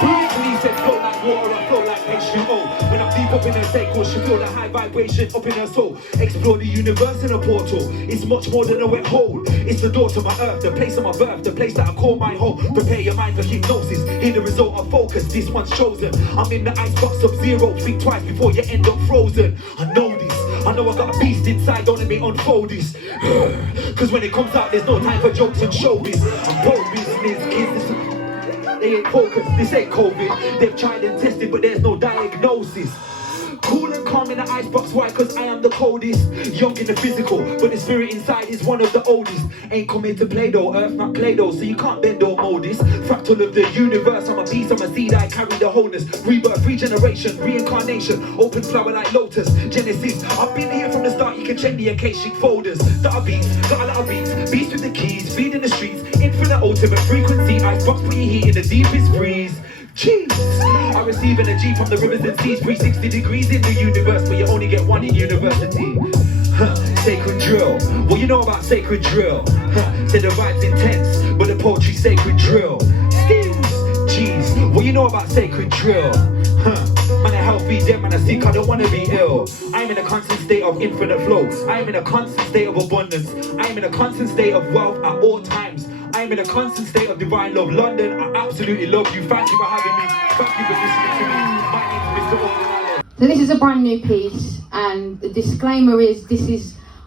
Briefly said flow like water, I flow like H2O. When I'm deep up in her sacral, she feel the high vibration up in her soul. Explore the universe in a portal. It's much more than a wet hole. It's the door to my earth, the place of my birth, the place that I call my home. Prepare your mind for hypnosis. Hear the result of focus, this one's chosen. I'm in the icebox of zero. Think twice before you end up frozen. I know this. I know I got a beast inside, don't let me unfold this. Cause when it comes out, there's no time for jokes and showbiz. I'm pro business, kids. They ain't focused, this ain't COVID. They've tried and tested, but there's no diagnosis. Cool and calm in the icebox, why? Cause I am the coldest. Young in the physical, but the spirit inside is one of the oldest. Ain't coming to play though, earth not clay though, so you can't bend or mold this. Fractal of the universe, I'm a beast, I'm a seed, I carry the wholeness. Rebirth, regeneration, reincarnation, open flower like lotus. Genesis, I've been here from the start, you can check the akashic folders. That I beat, got a lot of beats, beast with the keys, feeding the streets. Infinite ultimate frequency, icebox put your heat in the deepest breeze. Jeez, I receive energy from the rivers and seas, 360 degrees in the universe, but you only get one in university. Sacred drill, what you know about sacred drill? Say the vibe's intense, but the poetry's sacred drill. Jeez, what you know about sacred drill? Man, a healthy dead, man, I sick, I don't wanna be ill. I'm in a constant state of infinite flow. I'm in a constant state of abundance. I'm in a constant state of wealth at all times. I'm in a constant state of divine love. London, I absolutely love you. Thank you for having me. Thank you for listening to me. My name is Mr. Auden. So this is a brand new piece, and the disclaimer is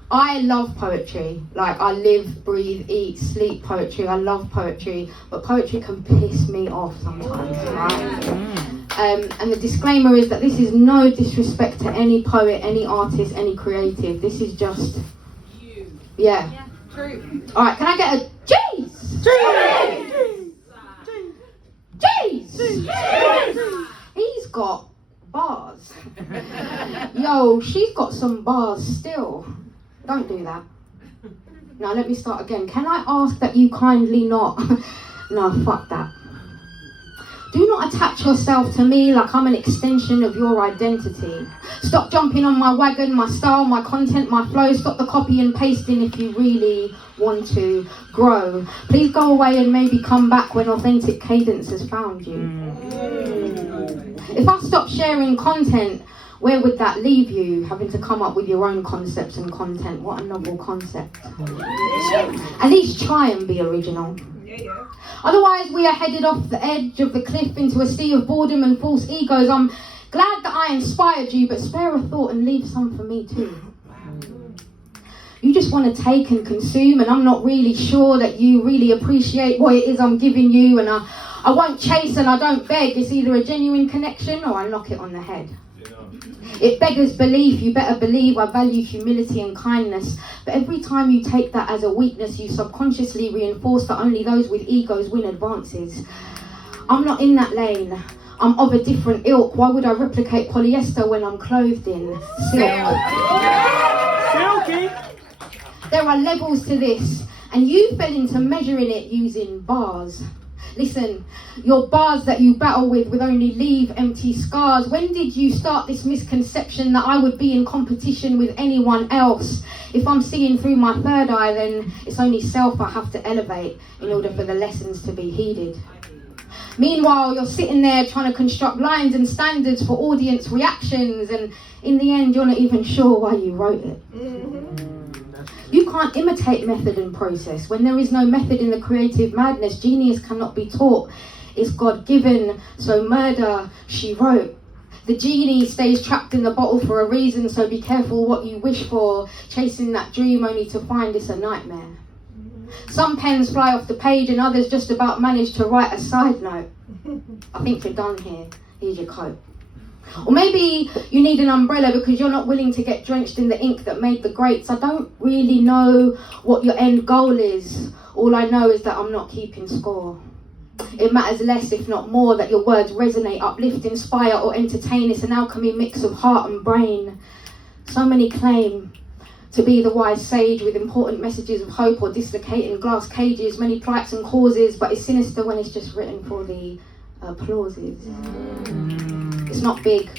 I love poetry. Like, I live, breathe, eat, sleep poetry. I love poetry, but poetry can piss me off sometimes, right? And the disclaimer is that this is no disrespect to any poet, any artist, any creative. This is just you. Yeah. True. All right, can I get a jeez? Jeez. He's got bars. Yo, she's got some bars still. Don't do that. Now let me start again. Can I ask that you kindly not... No, fuck that. Do not attach yourself to me like I'm an extension of your identity. Stop jumping on my wagon, my style, my content, my flow. Stop the copy and pasting if you really want to grow. Please go away and maybe come back when authentic cadence has found you. If I stop sharing content, where would that leave you? Having to come up with your own concepts and content. What a novel concept. At least try and be original. Otherwise, we are headed off the edge of the cliff into a sea of boredom and false egos. I'm glad that I inspired you, but spare a thought and leave some for me too. You just want to take and consume, and I'm not really sure that you really appreciate what it is I'm giving you, and I won't chase and I don't beg. It's either a genuine connection or I knock it on the head. It beggars belief. You better believe I value humility and kindness, but every time you take that as a weakness, you subconsciously reinforce that only those with egos win advances. I'm not in that lane. I'm of a different ilk. Why would I replicate polyester when I'm clothed in silk? Silky. There are levels to this, and you fell into measuring it using bars. Listen, your bars that you battle with only leave empty scars. When did you start this misconception that I would be in competition with anyone else? If I'm seeing through my third eye, then it's only self I have to elevate in order for the lessons to be heeded. Meanwhile, you're sitting there trying to construct lines and standards for audience reactions, and in the end, you're not even sure why you wrote it. You can't imitate method and process. When there is no method in the creative madness, genius cannot be taught. It's God-given, so murder, she wrote. The genie stays trapped in the bottle for a reason, so be careful what you wish for, chasing that dream only to find it's a nightmare. Some pens fly off the page and others just about manage to write a side note. I think you're done here. Here's your coat. Or maybe you need an umbrella because you're not willing to get drenched in the ink that made the greats. I don't really know what your end goal is. All I know is that I'm not keeping score. It matters less, if not more, that your words resonate, uplift, inspire, or entertain. It's an alchemy mix of heart and brain. So many claim to be the wise sage with important messages of hope or dislocating glass cages, many plights and causes, but it's sinister when it's just written for the applauses. It's not big,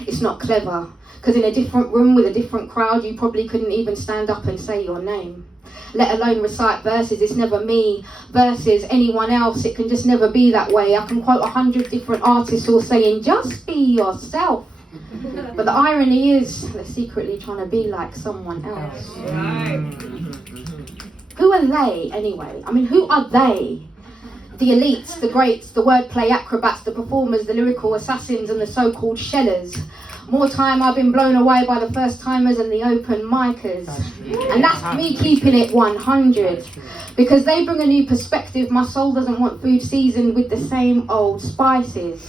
it's not clever, because in a different room with a different crowd, you probably couldn't even stand up and say your name, let alone recite verses. It's never me versus anyone else. It can just never be that way. I can quote 100 different artists all saying, just be yourself. But the irony is, they're secretly trying to be like someone else. Who are they anyway? I mean, who are they? The elites, the greats, the wordplay acrobats, the performers, the lyrical assassins, and the so-called shellers. More time I've been blown away by the first timers and the open micers. And that's me keeping it 100. Because they bring a new perspective. My soul doesn't want food seasoned with the same old spices.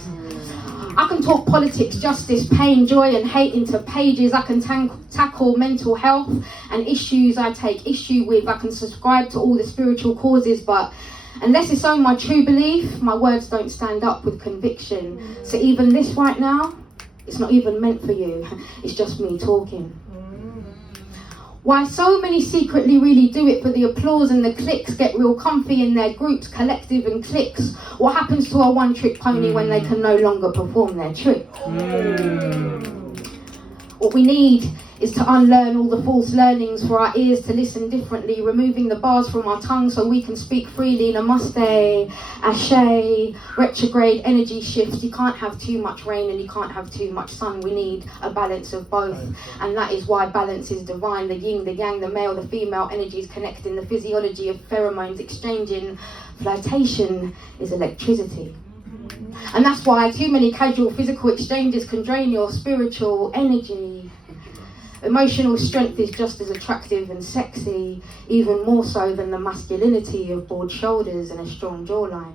I can talk politics, justice, pain, joy and hate into pages. I can tackle mental health and issues I take issue with. I can subscribe to all the spiritual causes, but unless it's on my true belief, my words don't stand up with conviction. So even this right now, it's not even meant for you. It's just me talking. Why so many secretly really do it for the applause and the clicks, get real comfy in their groups, collective and cliques. What happens to a one-trick pony when they can no longer perform their trick? What we need is to unlearn all the false learnings for our ears to listen differently, removing the bars from our tongue so we can speak freely. Namaste, ashe, retrograde energy shifts. You can't have too much rain and you can't have too much sun. We need a balance of both, and that is why balance is divine. The yin, the yang, the male, the female energies connecting, the physiology of pheromones exchanging. Flirtation is electricity. And that's why too many casual physical exchanges can drain your spiritual energy. Emotional strength is just as attractive and sexy, even more so than the masculinity of broad shoulders and a strong jawline.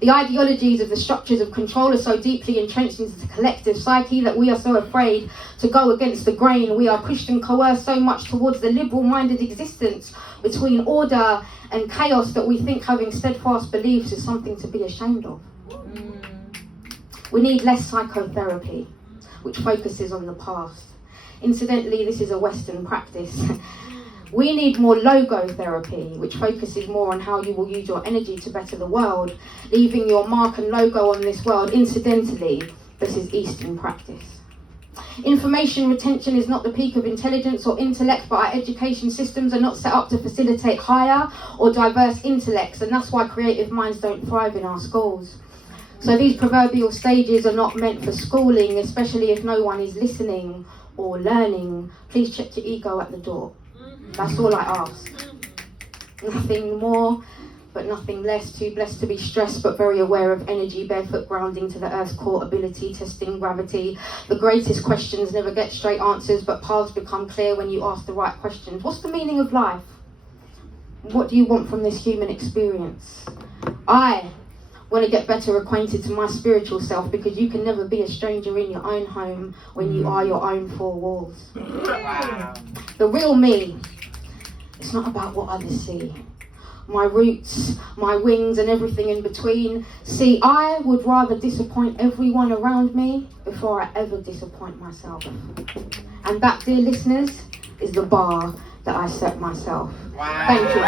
The ideologies of the structures of control are so deeply entrenched into the collective psyche that we are so afraid to go against the grain. We are pushed and coerced so much towards the liberal-minded existence between order and chaos that we think having steadfast beliefs is something to be ashamed of. We need less psychotherapy, which focuses on the past. Incidentally, this is a Western practice. We need more logotherapy, which focuses more on how you will use your energy to better the world, leaving your mark and logo on this world. Incidentally, this is Eastern practice. Information retention is not the peak of intelligence or intellect, but our education systems are not set up to facilitate higher or diverse intellects, and that's why creative minds don't thrive in our schools. So these proverbial stages are not meant for schooling, especially if no one is listening or learning. Please check your ego at the door. That's all I ask. Nothing more, but nothing less. Too blessed to be stressed, but very aware of energy. Barefoot grounding to the earth's core ability, testing gravity. The greatest questions never get straight answers, but paths become clear when you ask the right questions. What's the meaning of life? What do you want from this human experience? I want to get better acquainted to my spiritual self, because you can never be a stranger in your own home when you are your own four walls. Wow. The real me, it's not about what others see. My roots, my wings and everything in between. See, I would rather disappoint everyone around me before I ever disappoint myself. And that, dear listeners, is the bar that I set myself. Thank you.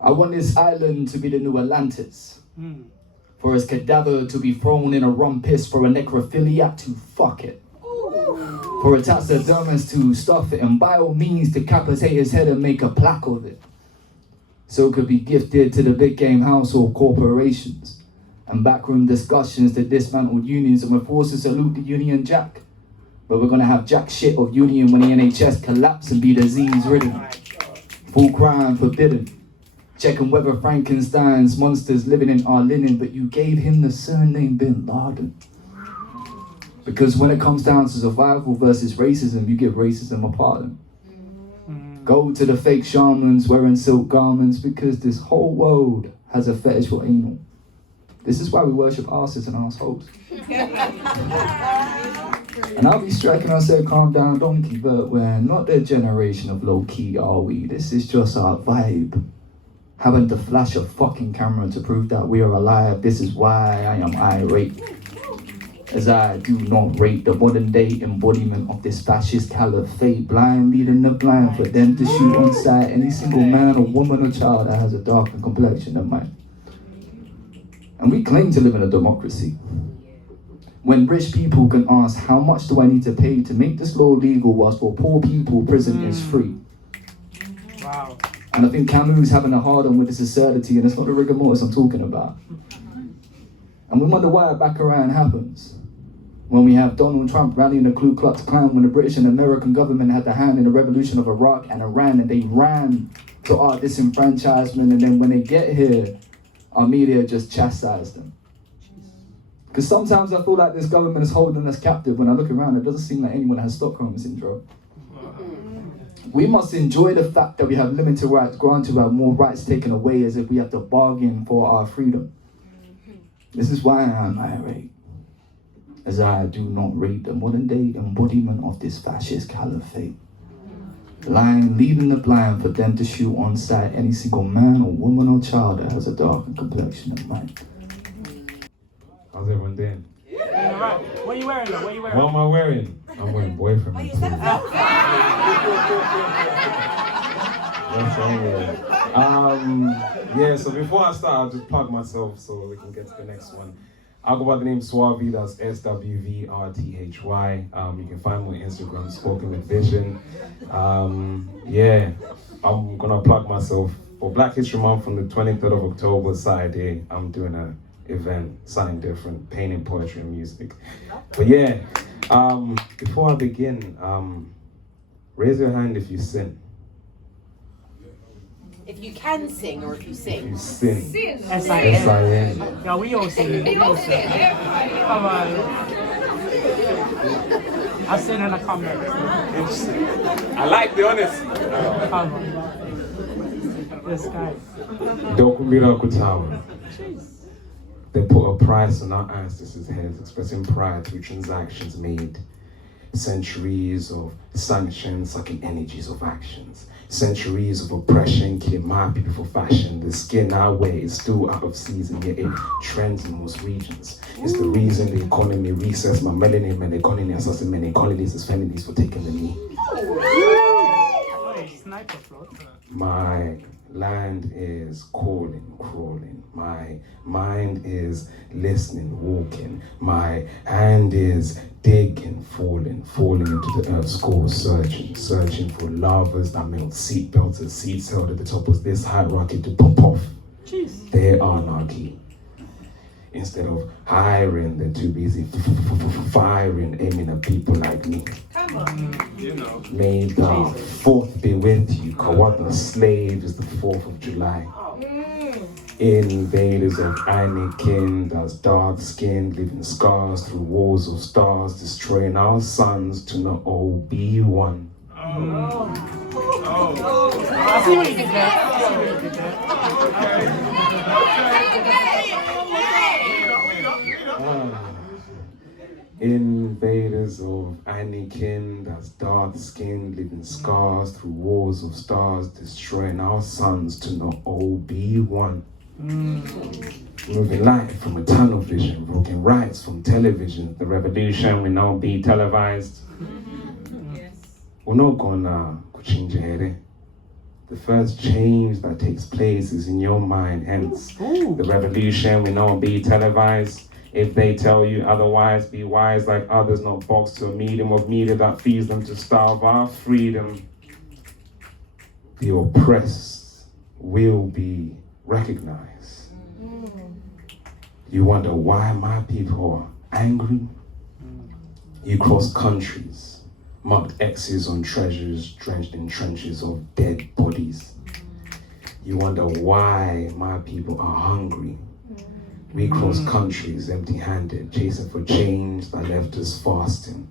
I want this island to be the new Atlantis. For his cadaver to be thrown in a rumpus, for a necrophiliac to fuck it. For a taxidermist to stuff it, and by all means decapitate his head and make a plaque of it. So it could be gifted to the big game household corporations and backroom discussions to dismantle unions, and we're forced to salute the Union Jack. But we're gonna have jack shit of union when the NHS collapse and be disease ridden. Full crime forbidden. Checking whether Frankenstein's monsters living in our linen, but you gave him the surname Bin Laden. Because when it comes down to survival versus racism, you give racism a pardon. Go to the fake shamans wearing silk garments, because this whole world has a fetish for anal. This is why we worship asses and assholes. And I'll be striking and say, calm down, donkey, but we're not the generation of low key, are we? This is just our vibe. Having to flash a fucking camera to prove that we are alive. This is why I am irate. As I do not rate the modern day embodiment of this fascist caliphate, blind leading the blind for them to shoot on sight any single man or woman or child that has a darker complexion than mine. And we claim to live in a democracy. When rich people can ask, how much do I need to pay to make this law legal, whilst for poor people prison is free? Wow. And I think Camus having a hard on with this absurdity, and it's not the rigor mortis I'm talking about. And we wonder why a Baccarat happens. When we have Donald Trump rallying the Ku Klux Klan, when the British and American government had the hand in the revolution of Iraq and Iran, and they ran to our disenfranchisement, and then when they get here, our media just chastise them. Because sometimes I feel like this government is holding us captive. When I look around, it doesn't seem like anyone has Stockholm Syndrome. We must enjoy the fact that we have limited rights granted, we have more rights taken away, as if we have to bargain for our freedom. This is why I am irate, as I do not rate the modern day embodiment of this fascist caliphate. Lying, leading the blind for them to shoot on sight any single man or woman or child that has a darker complexion than mine. How's everyone doing? Yeah, right. What are you wearing though? What are you wearing? What am I wearing? I'm wearing boyfriend material. That's what I'm wearing. Yeah, so before I start, I'll just plug myself so we can get to the next one. I'll go by the name Swavy, that's SWVRTHY. You can find me on Instagram, spokenwithvision. Yeah, I'm gonna plug myself. For Black History Month on the 23rd of October, Saturday, I'm doing an event, something different, painting, poetry, and music. But yeah, before I begin, raise your hand if you sin. If you can sing or if you sing. You sin. S-I-N. S-I-N. Yeah, we all sing. We all sing. Come on. I sing and I come back. I like the honesty. Come on. This guy. Dokumira Kutawa. They put a price on our ancestors' heads, expressing pride through transactions made. Centuries of sanctions, sucking energies of actions. Centuries of oppression, killing my people for fashion. The skin I wear is still out of season, yet it trends in most regions. It's the reason the economy recessed my melanin, and the economy assassin many colonies as feminists for taking the knee. Sniper float. My land is calling, crawling. My mind is listening, walking. My hand is digging, falling into the earth's core, searching for lavas that melt seatbelts and seats held at the top of this hierarchy to pop off. Jeez. Their anarchy. Instead of hiring, they're too busy firing, aiming at people like me. Come on. You know. May the 4th be with you. Kawada slave is the 4th of July. Invaders of Anakin, that's dark-skinned, leaving scars through walls of stars, destroying our sons to not all be one. I see what you did there. Invaders of Anakin, that's dark-skinned, leaving scars through walls of stars, destroying our sons to not all be one. Moving light from a tunnel vision, broken rights from television. The revolution will not be televised. we're not gonna change your head. The first change that takes place is in your mind, hence the revolution will not be televised. If they tell you otherwise, be wise like others, not boxed to a medium of media that feeds them to starve our freedom. The oppressed will be recognized. You wonder why my people are angry? You cross countries, marked X's on treasures, drenched in trenches of dead bodies. You wonder why my people are hungry. We cross countries empty-handed, chasing for change that left us fasting.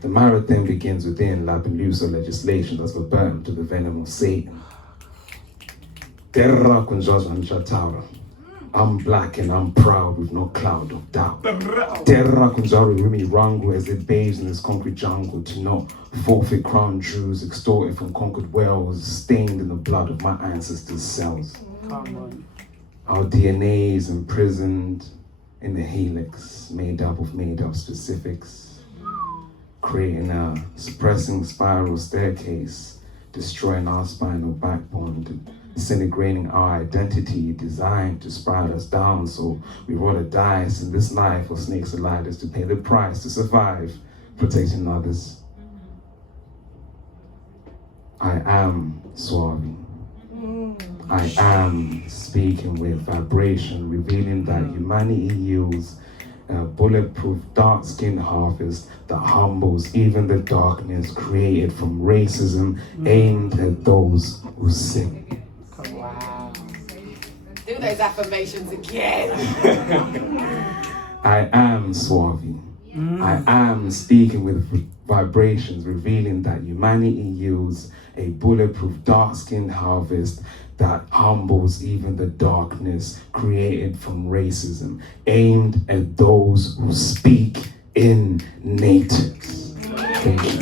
The marathon begins within, lapping looser legislation that's verbatim to the venom of Satan. Terra kunjazwa nchatara. I'm black and I'm proud with no cloud of doubt. Terra kunjaru rumi rangu as it bathes in this concrete jungle to not forfeit crown jewels extorted from conquered wells, stained in the blood of my ancestors' cells. Our DNA is imprisoned in the helix, made up specifics, creating a suppressing spiral staircase, destroying our spinal backbone, disintegrating our identity, designed to spiral us down. So we roll a dice in this life for snakes and ladders to pay the price to survive, protecting others. I am Swabi. I am speaking with vibration, revealing that humanity yields a bulletproof dark-skinned harvest that humbles even the darkness created from racism aimed at those who sin. Wow. Do those affirmations again. I am Swabi. I am speaking with vibrations, revealing that humanity yields a bulletproof dark-skinned harvest that humbles even the darkness created from racism, aimed at those who speak in natives. Thank you.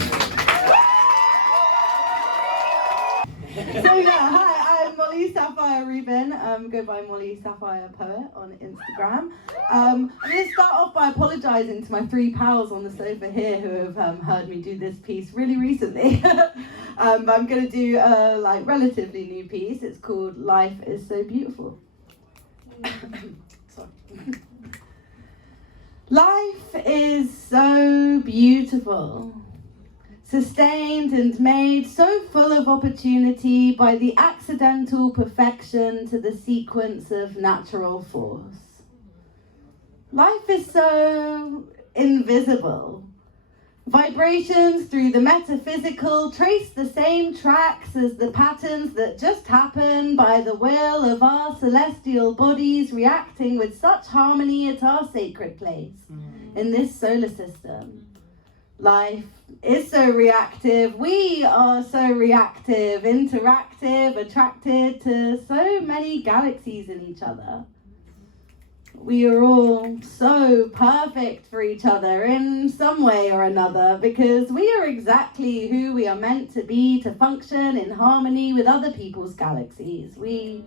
So yeah, hi, I'm Mollysapphirepoet. Go by mollysapphirepoet on Instagram. I'm going to start off by apologising to my 3 pals on the sofa here who have heard me do this piece really recently. But I'm going to do a relatively new piece. It's called Life is So Beautiful. Sorry. Life is so beautiful, sustained and made so full of opportunity by the accidental perfection to the sequence of natural force. Life is so invisible. Vibrations through the metaphysical trace the same tracks as the patterns that just happen by the will of our celestial bodies reacting with such harmony at our sacred place in this solar system. Life is so reactive, we are so reactive, interactive, attracted to so many galaxies in each other. We are all so perfect for each other in some way or another because we are exactly who we are meant to be to function in harmony with other people's galaxies. We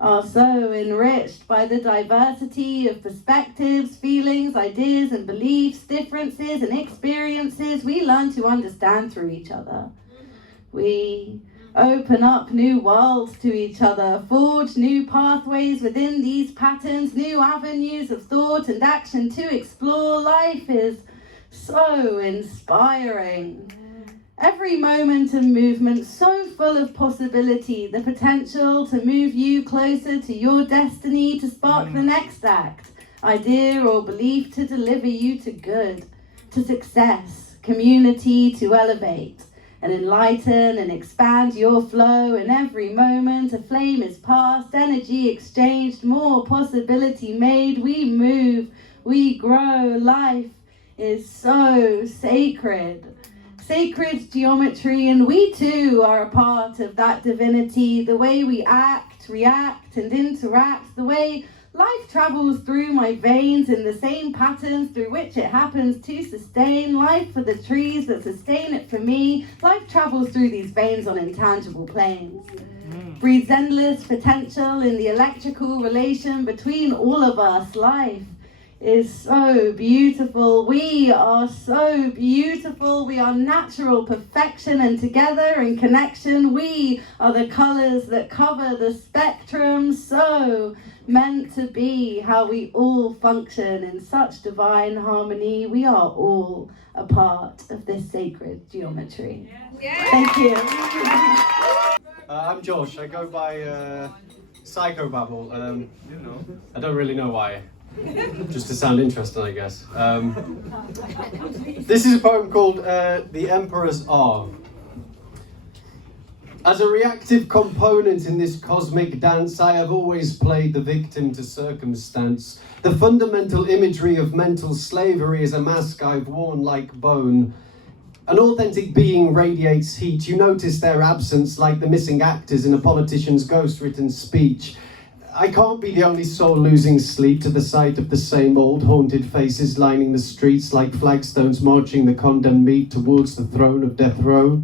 are so enriched by the diversity of perspectives, feelings, ideas and beliefs, differences and experiences we learn to understand through each other. We open up new worlds to each other, forge new pathways within these patterns, new avenues of thought and action to explore. Life is so inspiring. Every moment and movement so full of possibility, the potential to move you closer to your destiny, to spark the next act, idea or belief to deliver you to good, to success, community to elevate and enlighten and expand your flow. In every moment a flame is passed, energy exchanged, more possibility made. We move, we grow. Life is so sacred. Sacred geometry, and we too are a part of that divinity. The way we act, react and interact, the way life travels through my veins in the same patterns through which it happens to sustain. Life for the trees that sustain it for me. Life travels through these veins on intangible planes. Breathes endless potential in the electrical relation between all of us. Life is so beautiful. We are so beautiful. We are natural perfection, and together in connection, we are the colours that cover the spectrum. So meant to be how we all function in such divine harmony. We are all a part of this sacred geometry. Thank you. I'm Josh. I go by psy.cho.babble. I don't really know why. Just to sound interesting, I guess. This is a poem called The Emperor's R. As a reactive component in this cosmic dance, I have always played the victim to circumstance. The fundamental imagery of mental slavery is a mask I've worn like bone. An authentic being radiates heat. You notice their absence like the missing actors in a politician's ghost-written speech. I can't be the only soul losing sleep to the sight of the same old haunted faces lining the streets like flagstones marching the condemned meat towards the throne of death row.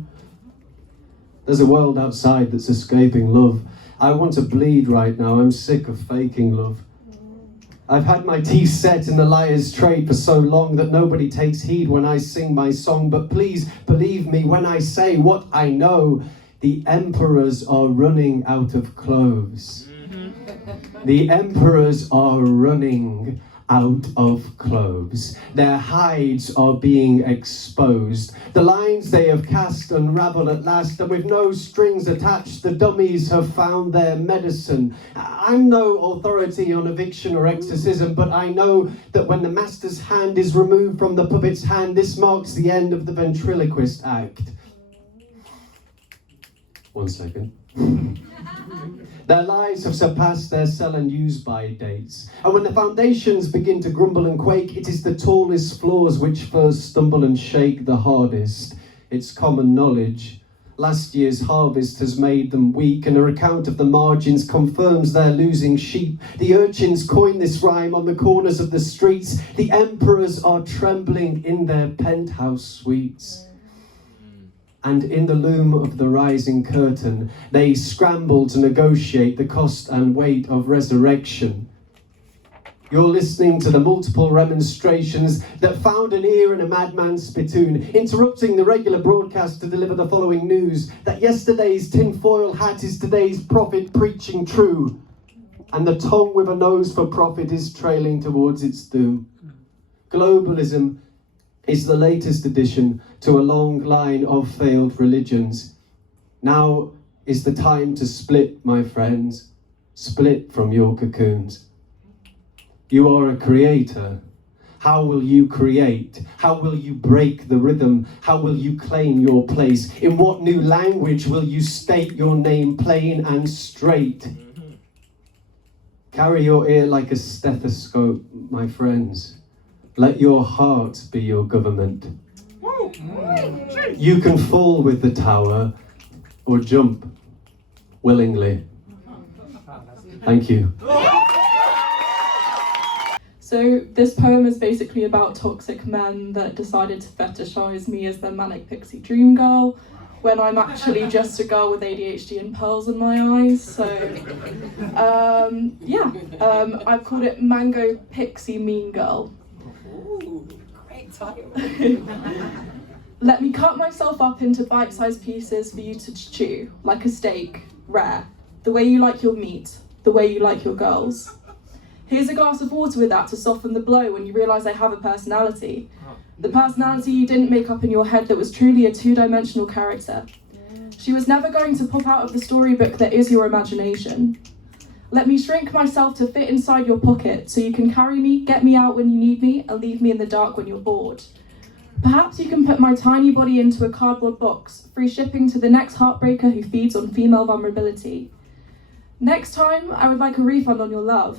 There's a world outside that's escaping love. I want to bleed right now. I'm sick of faking love. I've had my teeth set in the liar's trade for so long that nobody takes heed when I sing my song. But please believe me when I say what I know. The emperors are running out of clothes. The emperors are running out of clothes. Their hides are being exposed. The lines they have cast unravel at last, and with no strings attached, the dummies have found their medicine. I'm no authority on eviction or exorcism, but I know that when the master's hand is removed from the puppet's hand, this marks the end of the ventriloquist act. 1 second. Their lives have surpassed their sell and use by dates. And when the foundations begin to grumble and quake, it is the tallest floors which first stumble and shake the hardest. It's common knowledge. Last year's harvest has made them weak, and a recount of the margins confirms they're losing sheep. The urchins coin this rhyme on the corners of the streets. The emperors are trembling in their penthouse suites. And in the loom of the rising curtain, they scramble to negotiate the cost and weight of resurrection. You're listening to the multiple remonstrations that found an ear in a madman's spittoon, interrupting the regular broadcast to deliver the following news, that yesterday's tinfoil hat is today's prophet preaching true, and the tongue with a nose for profit is trailing towards its doom. Globalism is the latest addition to a long line of failed religions. Now is the time to split, my friends. Split from your cocoons. You are a creator. How will you create? How will you break the rhythm? How will you claim your place? In what new language will you state your name plain and straight? Carry your ear like a stethoscope, my friends. Let your heart be your government. You can fall with the tower or jump willingly. Thank you. So this poem is basically about toxic men that decided to fetishize me as their manic pixie dream girl when I'm actually just a girl with ADHD and pearls in my eyes. So I've called it Mango Pixie Mean Girl. Great title. Let me cut myself up into bite-sized pieces for you to chew, like a steak, rare, the way you like your meat, the way you like your girls. Here's a glass of water with that to soften the blow when you realise I have a personality. The personality you didn't make up in your head that was truly a two-dimensional character. She was never going to pop out of the storybook that is your imagination. Let me shrink myself to fit inside your pocket so you can carry me, get me out when you need me, and leave me in the dark when you're bored. Perhaps you can put my tiny body into a cardboard box, free shipping to the next heartbreaker who feeds on female vulnerability. Next time, I would like a refund on your love.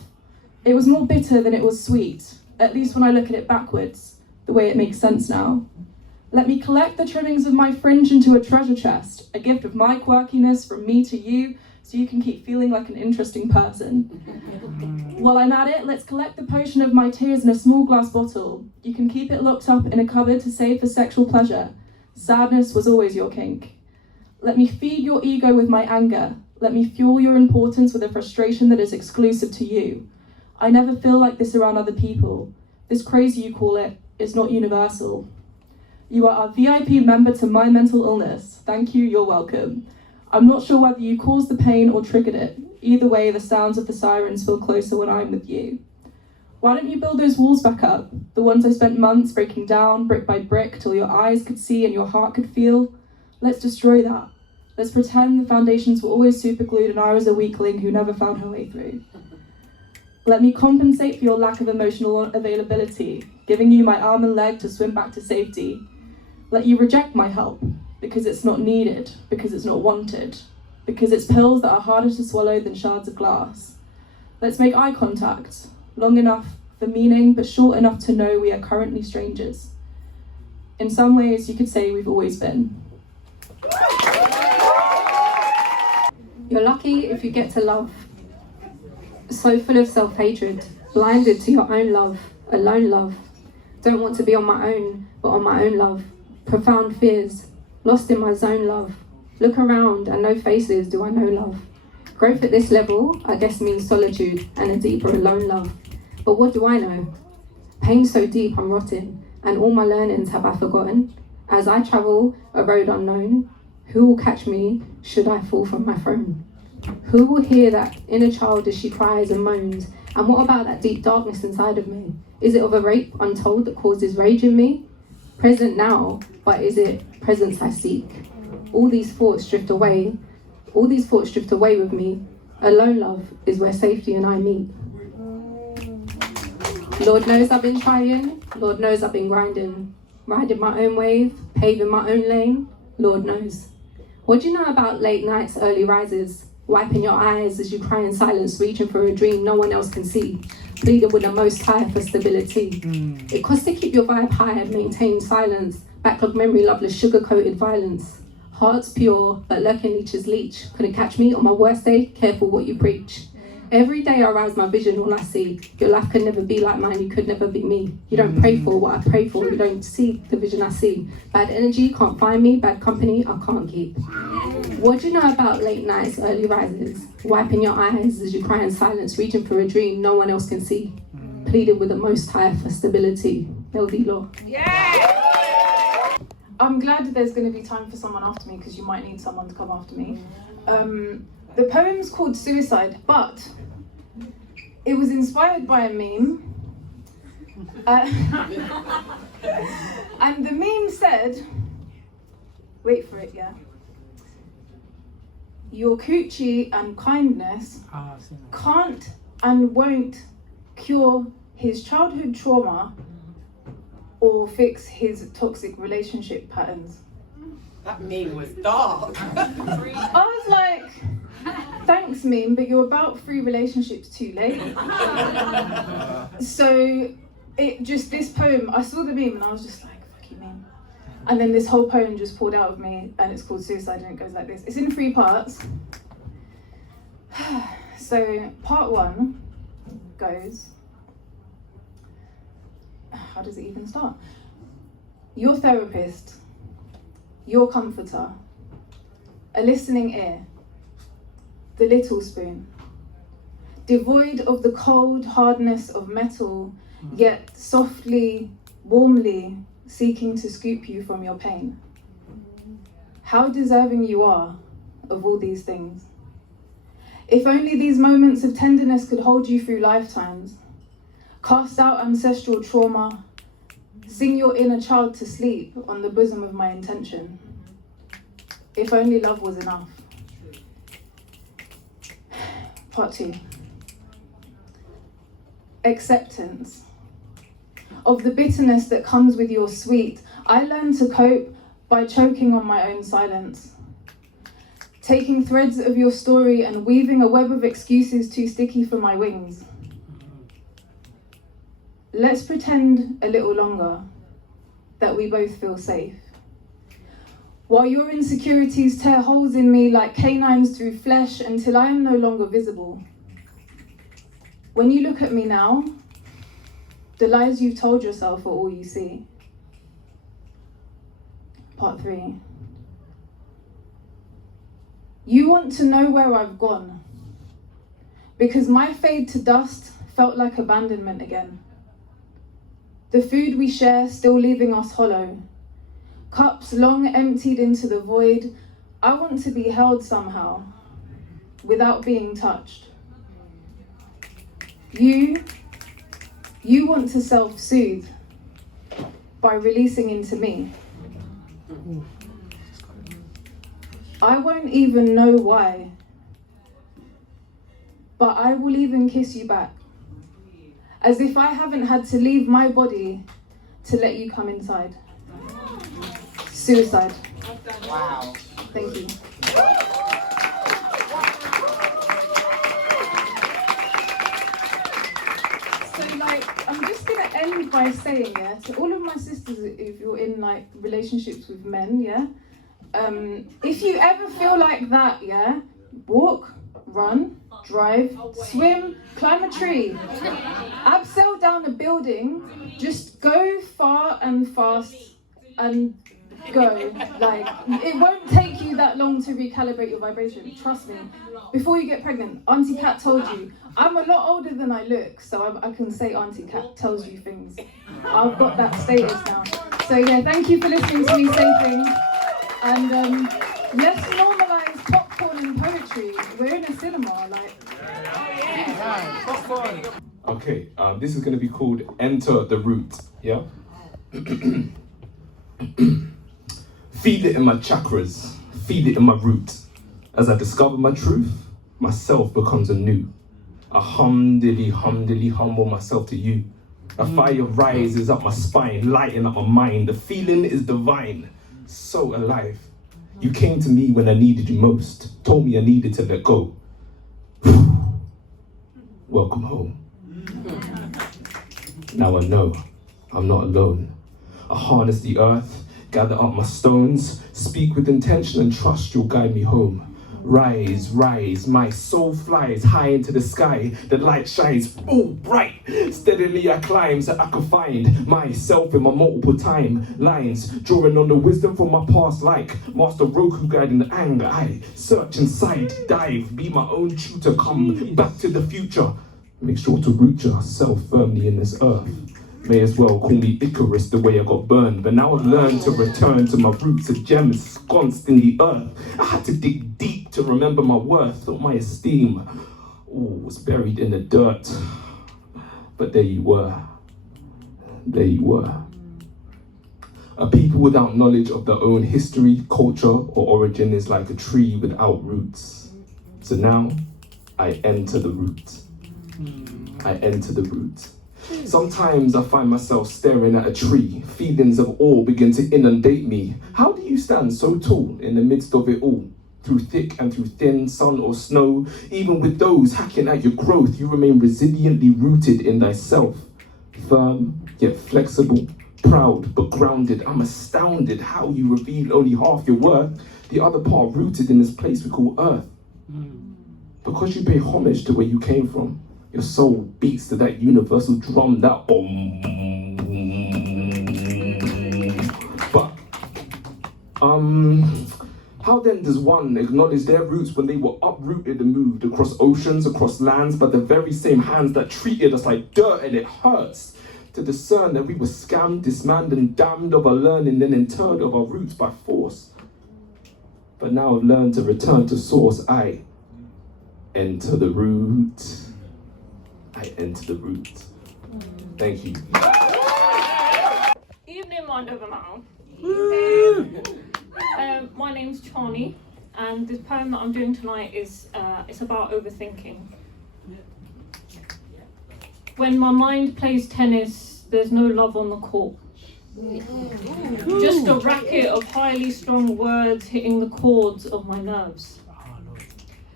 It was more bitter than it was sweet, at least when I look at it backwards, the way it makes sense now. Let me collect the trimmings of my fringe into a treasure chest, a gift of my quirkiness from me to you, so you can keep feeling like an interesting person. While I'm at it, let's collect the potion of my tears in a small glass bottle. You can keep it locked up in a cupboard to save for sexual pleasure. Sadness was always your kink. Let me feed your ego with my anger. Let me fuel your importance with a frustration that is exclusive to you. I never feel like this around other people. this crazy you call it, is not universal. You are a VIP member to my mental illness. Thank you, you're welcome. I'm not sure whether you caused the pain or triggered it. Either way, the sounds of the sirens feel closer when I'm with you. Why don't you build those walls back up? The ones I spent months breaking down, brick by brick, till your eyes could see and your heart could feel? Let's destroy that. Let's pretend the foundations were always superglued and I was a weakling who never found her way through. Let me compensate for your lack of emotional availability, giving you my arm and leg to swim back to safety. Let you reject my help, because it's not needed, because it's not wanted, because it's pills that are harder to swallow than shards of glass. Let's make eye contact, long enough for meaning, but short enough to know we are currently strangers. In some ways, you could say we've always been. You're lucky if you get to love. So full of self-hatred, blinded to your own love, alone love. Don't want to be on my own, but on my own love. Profound fears, lost in my zone love. Look around and no faces do I know love. Growth at this level, I guess means solitude and a deeper alone love. But what do I know? Pain so deep I'm rotting, and all my learnings have I forgotten. As I travel a road unknown, who will catch me should I fall from my throne? Who will hear that inner child as she cries and moans? And what about that deep darkness inside of me? Is it of a rape untold that causes rage in me? Present now, but is it presence I seek? All these thoughts drift away. All these thoughts drift away with me. Alone love is where safety and I meet. Lord knows I've been trying. Lord knows I've been grinding. Riding my own wave, paving my own lane. Lord knows. What do you know about late nights, early rises? Wiping your eyes as you cry in silence, reaching for a dream no one else can see. Pleading with the Most High for stability. It costs to keep your vibe high and maintain silence. Backlog memory, loveless, sugar-coated violence. Hearts pure, but lurking leeches leech. Couldn't catch me on my worst day, careful what you preach. Every day I rise my vision, all I see. Your life could never be like mine, you could never be me. You don't pray for what I pray for, you don't see the vision I see. Bad energy can't find me, bad company I can't keep. What do you know about late nights, early rises? Wiping your eyes as you cry in silence, reaching for a dream no one else can see. Pleading with the Most High for stability. LD law. Yeah! I'm glad that there's going to be time for someone after me, because you might need someone to come after me. The poem's called Suicide, but it was inspired by a meme. And the meme said, wait for it, yeah. Your coochie and kindness can't and won't cure his childhood trauma or fix his toxic relationship patterns. That meme was dark. I was like, thanks meme, but you're about 3 relationships too late. So this poem, I saw the meme and I was just like, fuck you meme. And then this whole poem just poured out of me, and it's called Suicide, and it goes like this. It's in 3 parts. So part 1 goes, how does it even start? Your therapist, your comforter, a listening ear, the little spoon, devoid of the cold hardness of metal, yet softly, warmly seeking to scoop you from your pain. How deserving you are of all these things. If only these moments of tenderness could hold you through lifetimes, cast out ancestral trauma, sing your inner child to sleep on the bosom of my intention. If only love was enough. Part 2. Acceptance. Of the bitterness that comes with your sweet, I learned to cope by choking on my own silence. Taking threads of your story and weaving a web of excuses too sticky for my wings. Let's pretend a little longer that we both feel safe. While your insecurities tear holes in me like canines through flesh until I am no longer visible. When you look at me now, the lies you've told yourself are all you see. Part 3. You want to know where I've gone, because my fade to dust felt like abandonment again. The food we share still leaving us hollow. Cups long emptied into the void. I want to be held somehow, without being touched. You want to self-soothe by releasing into me. I won't even know why, but I will even kiss you back, as if I haven't had to leave my body to let you come inside. Suicide. Wow. Thank you. So like, I'm just gonna end by saying, yeah, to all of my sisters, if you're in like relationships with men, yeah, if you ever feel like that, yeah, walk, run, drive, swim, climb a tree, abseil down a building, just go far and fast and go. Like, it won't take you that long to recalibrate your vibration, trust me. Before you get pregnant, Auntie Kat told you, I'm a lot older than I look, so I can say Auntie Kat tells you things. I've got that status now. So yeah, thank you for listening to me say things. And let's normalize popcorn and poetry. We're in a cinema, like. Okay, this is going to be called Enter the Root, yeah? Feed it in my chakras, feed it in my root. As I discover my truth, myself becomes anew. I humdily humble myself to you. A fire rises up my spine, lighting up my mind. The feeling is divine, so alive. You came to me when I needed you most, told me I needed to let go. Welcome home. Now I know I'm not alone. I harness the earth, gather up my stones, speak with intention and trust you'll guide me home. Rise, rise, my soul flies high into the sky. The light shines all bright. Steadily I climb so I can find myself in my multiple timelines, drawing on the wisdom from my past like Master Roku guiding the anger. I search inside, dive, be my own tutor, come back to the future. Make sure to root yourself firmly in this earth. May as well call me Icarus the way I got burned, but now I've learned to return to my roots, a gem ensconced in the earth. I had to dig deep to remember my worth, thought my esteem was buried in the dirt. But there you were, there you were. A people without knowledge of their own history, culture, or origin is like a tree without roots. So now, I enter the root. I enter the root. Sometimes I find myself staring at a tree. Feelings of awe begin to inundate me. How do you stand so tall in the midst of it all? Through thick and through thin, sun or snow, even with those hacking at your growth, you remain resiliently rooted in thyself. Firm, yet flexible, proud, but grounded. I'm astounded how you reveal only half your worth, the other part rooted in this place we call earth. Because you pay homage to where you came from, your soul beats to that universal drum, that But, how then does one acknowledge their roots when they were uprooted and moved across oceans, across lands, by the very same hands that treated us like dirt? And it hurts to discern that we were scammed, dismanned, and damned of our learning, then interred of our roots by force. But now I've learned to return to source. I enter the root. I enter the root. Thank you. Evening, mind over matter. My name's Chani, and this poem that I'm doing tonight is it's about overthinking. When my mind plays tennis, there's no love on the court. Just a racket of highly strong words hitting the chords of my nerves.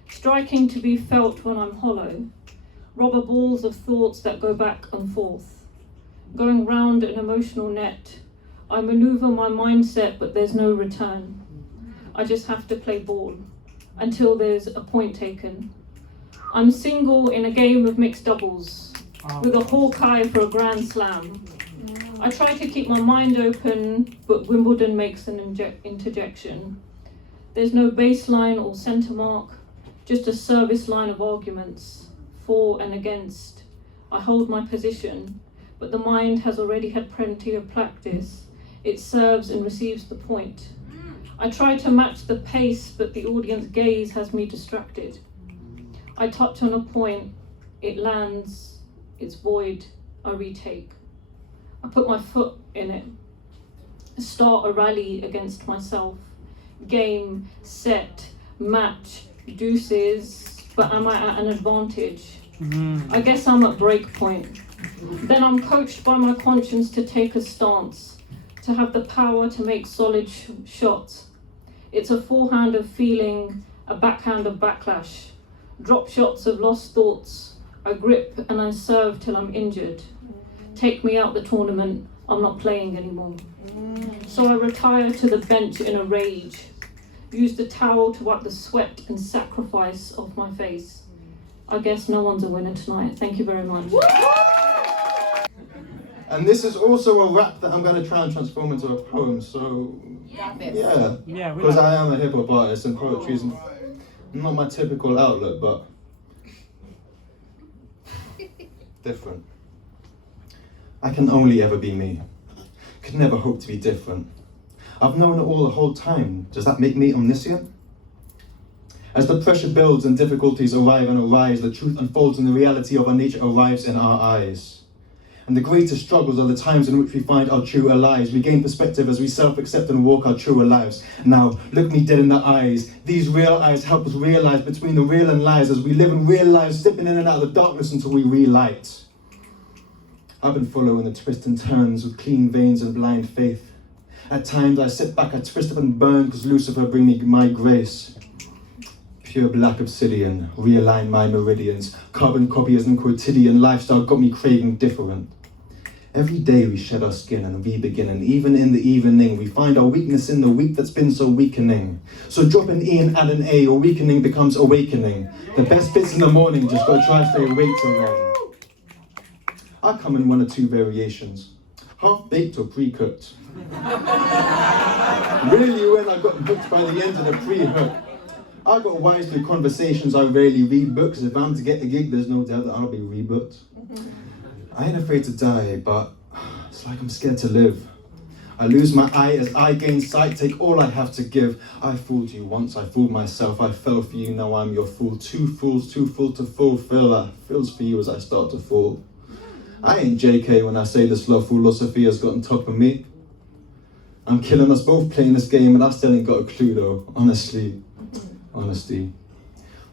Striking to be felt when I'm hollow. Rubber balls of thoughts that go back and forth. Going round an emotional net. I maneuver my mindset, but there's no return. I just have to play ball until there's a point taken. I'm single in a game of mixed doubles with a hawkeye for a grand slam. I try to keep my mind open, but Wimbledon makes an interjection. There's no baseline or centre mark, just a service line of arguments. For and against. I hold my position, but the mind has already had plenty of practice. It serves and receives the point. I try to match the pace, but the audience gaze has me distracted. I touch on a point, it lands, it's void, I retake. I put my foot in it, start a rally against myself. Game, set, match, deuces, but am I at an advantage? I guess I'm at break point. Then I'm coached by my conscience to take a stance, to have the power to make solid shots. It's a forehand of feeling, a backhand of backlash. Drop shots of lost thoughts. I grip and I serve till I'm injured. Take me out the tournament, I'm not playing anymore. So I retire to the bench in a rage. Use the towel to wipe the sweat and sacrifice off my face. I guess no one's a winner tonight. Thank you very much. And this is also a rap that I'm going to try and transform into a poem, so yeah, because I am a hip hop artist and poetry is not my typical outlet, but different. I can only ever be me, could never hope to be different. I've known it all the whole time, does that make me omniscient? As the pressure builds and difficulties arrive and arise, the truth unfolds and the reality of our nature arrives in our eyes. And the greatest struggles are the times in which we find our truer lives. We gain perspective as we self-accept and walk our truer lives. Now, look me dead in the eyes. These real eyes help us realize between the real and lies as we live in real lives, slipping in and out of the darkness until we relight. I've been following the twists and turns with clean veins and blind faith. At times I sit back, I twist up and burn because Lucifer bring me my grace. Pure black obsidian, realign my meridians. Carbon copiers and quotidian lifestyle got me craving different. Every day we shed our skin and we begin, and even in the evening we find our weakness in the week that's been so weakening. So drop an E and add an A, or weakening becomes awakening. The best bits in the morning, just gotta try to stay awake till then. I come in one or two variations, half-baked or pre-cooked. Really when I got hooked by the end of the pre-hook. I got wise through conversations, I rarely read books. If I'm to get the gig, there's no doubt that I'll be rebooked. I ain't afraid to die, but it's like I'm scared to live. I lose my eye as I gain sight, take all I have to give. I fooled you once, I fooled myself, I fell for you, now I'm your fool. Two fools, too full to fulfill, feels for you as I start to fall. I ain't JK when I say this love philosophy has got on top of me. I'm killing us both playing this game and I still ain't got a clue though, honestly. Honesty.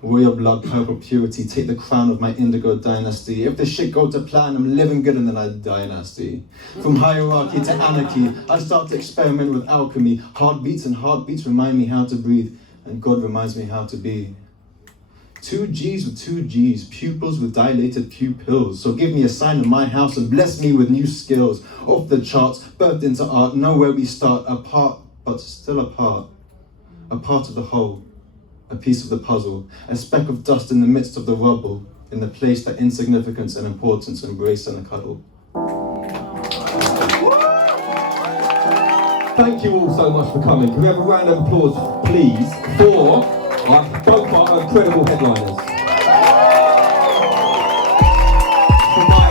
Royal blood, purple purity, take the crown of my indigo dynasty. If the shit go to plan, I'm living good and then I die nasty. From hierarchy to anarchy, I start to experiment with alchemy. Heartbeats and heartbeats remind me how to breathe, and God reminds me how to be. 2 G's with 2 G's, pupils with dilated pupils. So give me a sign in my house and bless me with new skills. Off the charts, birthed into art, know where we start, apart but still apart. A part of the whole. A piece of the puzzle, a speck of dust in the midst of the rubble, in the place that insignificance and importance embrace in a cuddle. Thank you all so much for coming. Can we have a round of applause, please, for both our incredible headliners. For my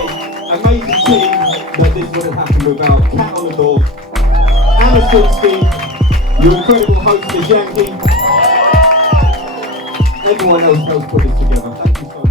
amazing team, that this wouldn't happen without Cat on the Door, Anna Silkstein, your incredible host, missyankey, everyone else helped put this together. Thank you so much.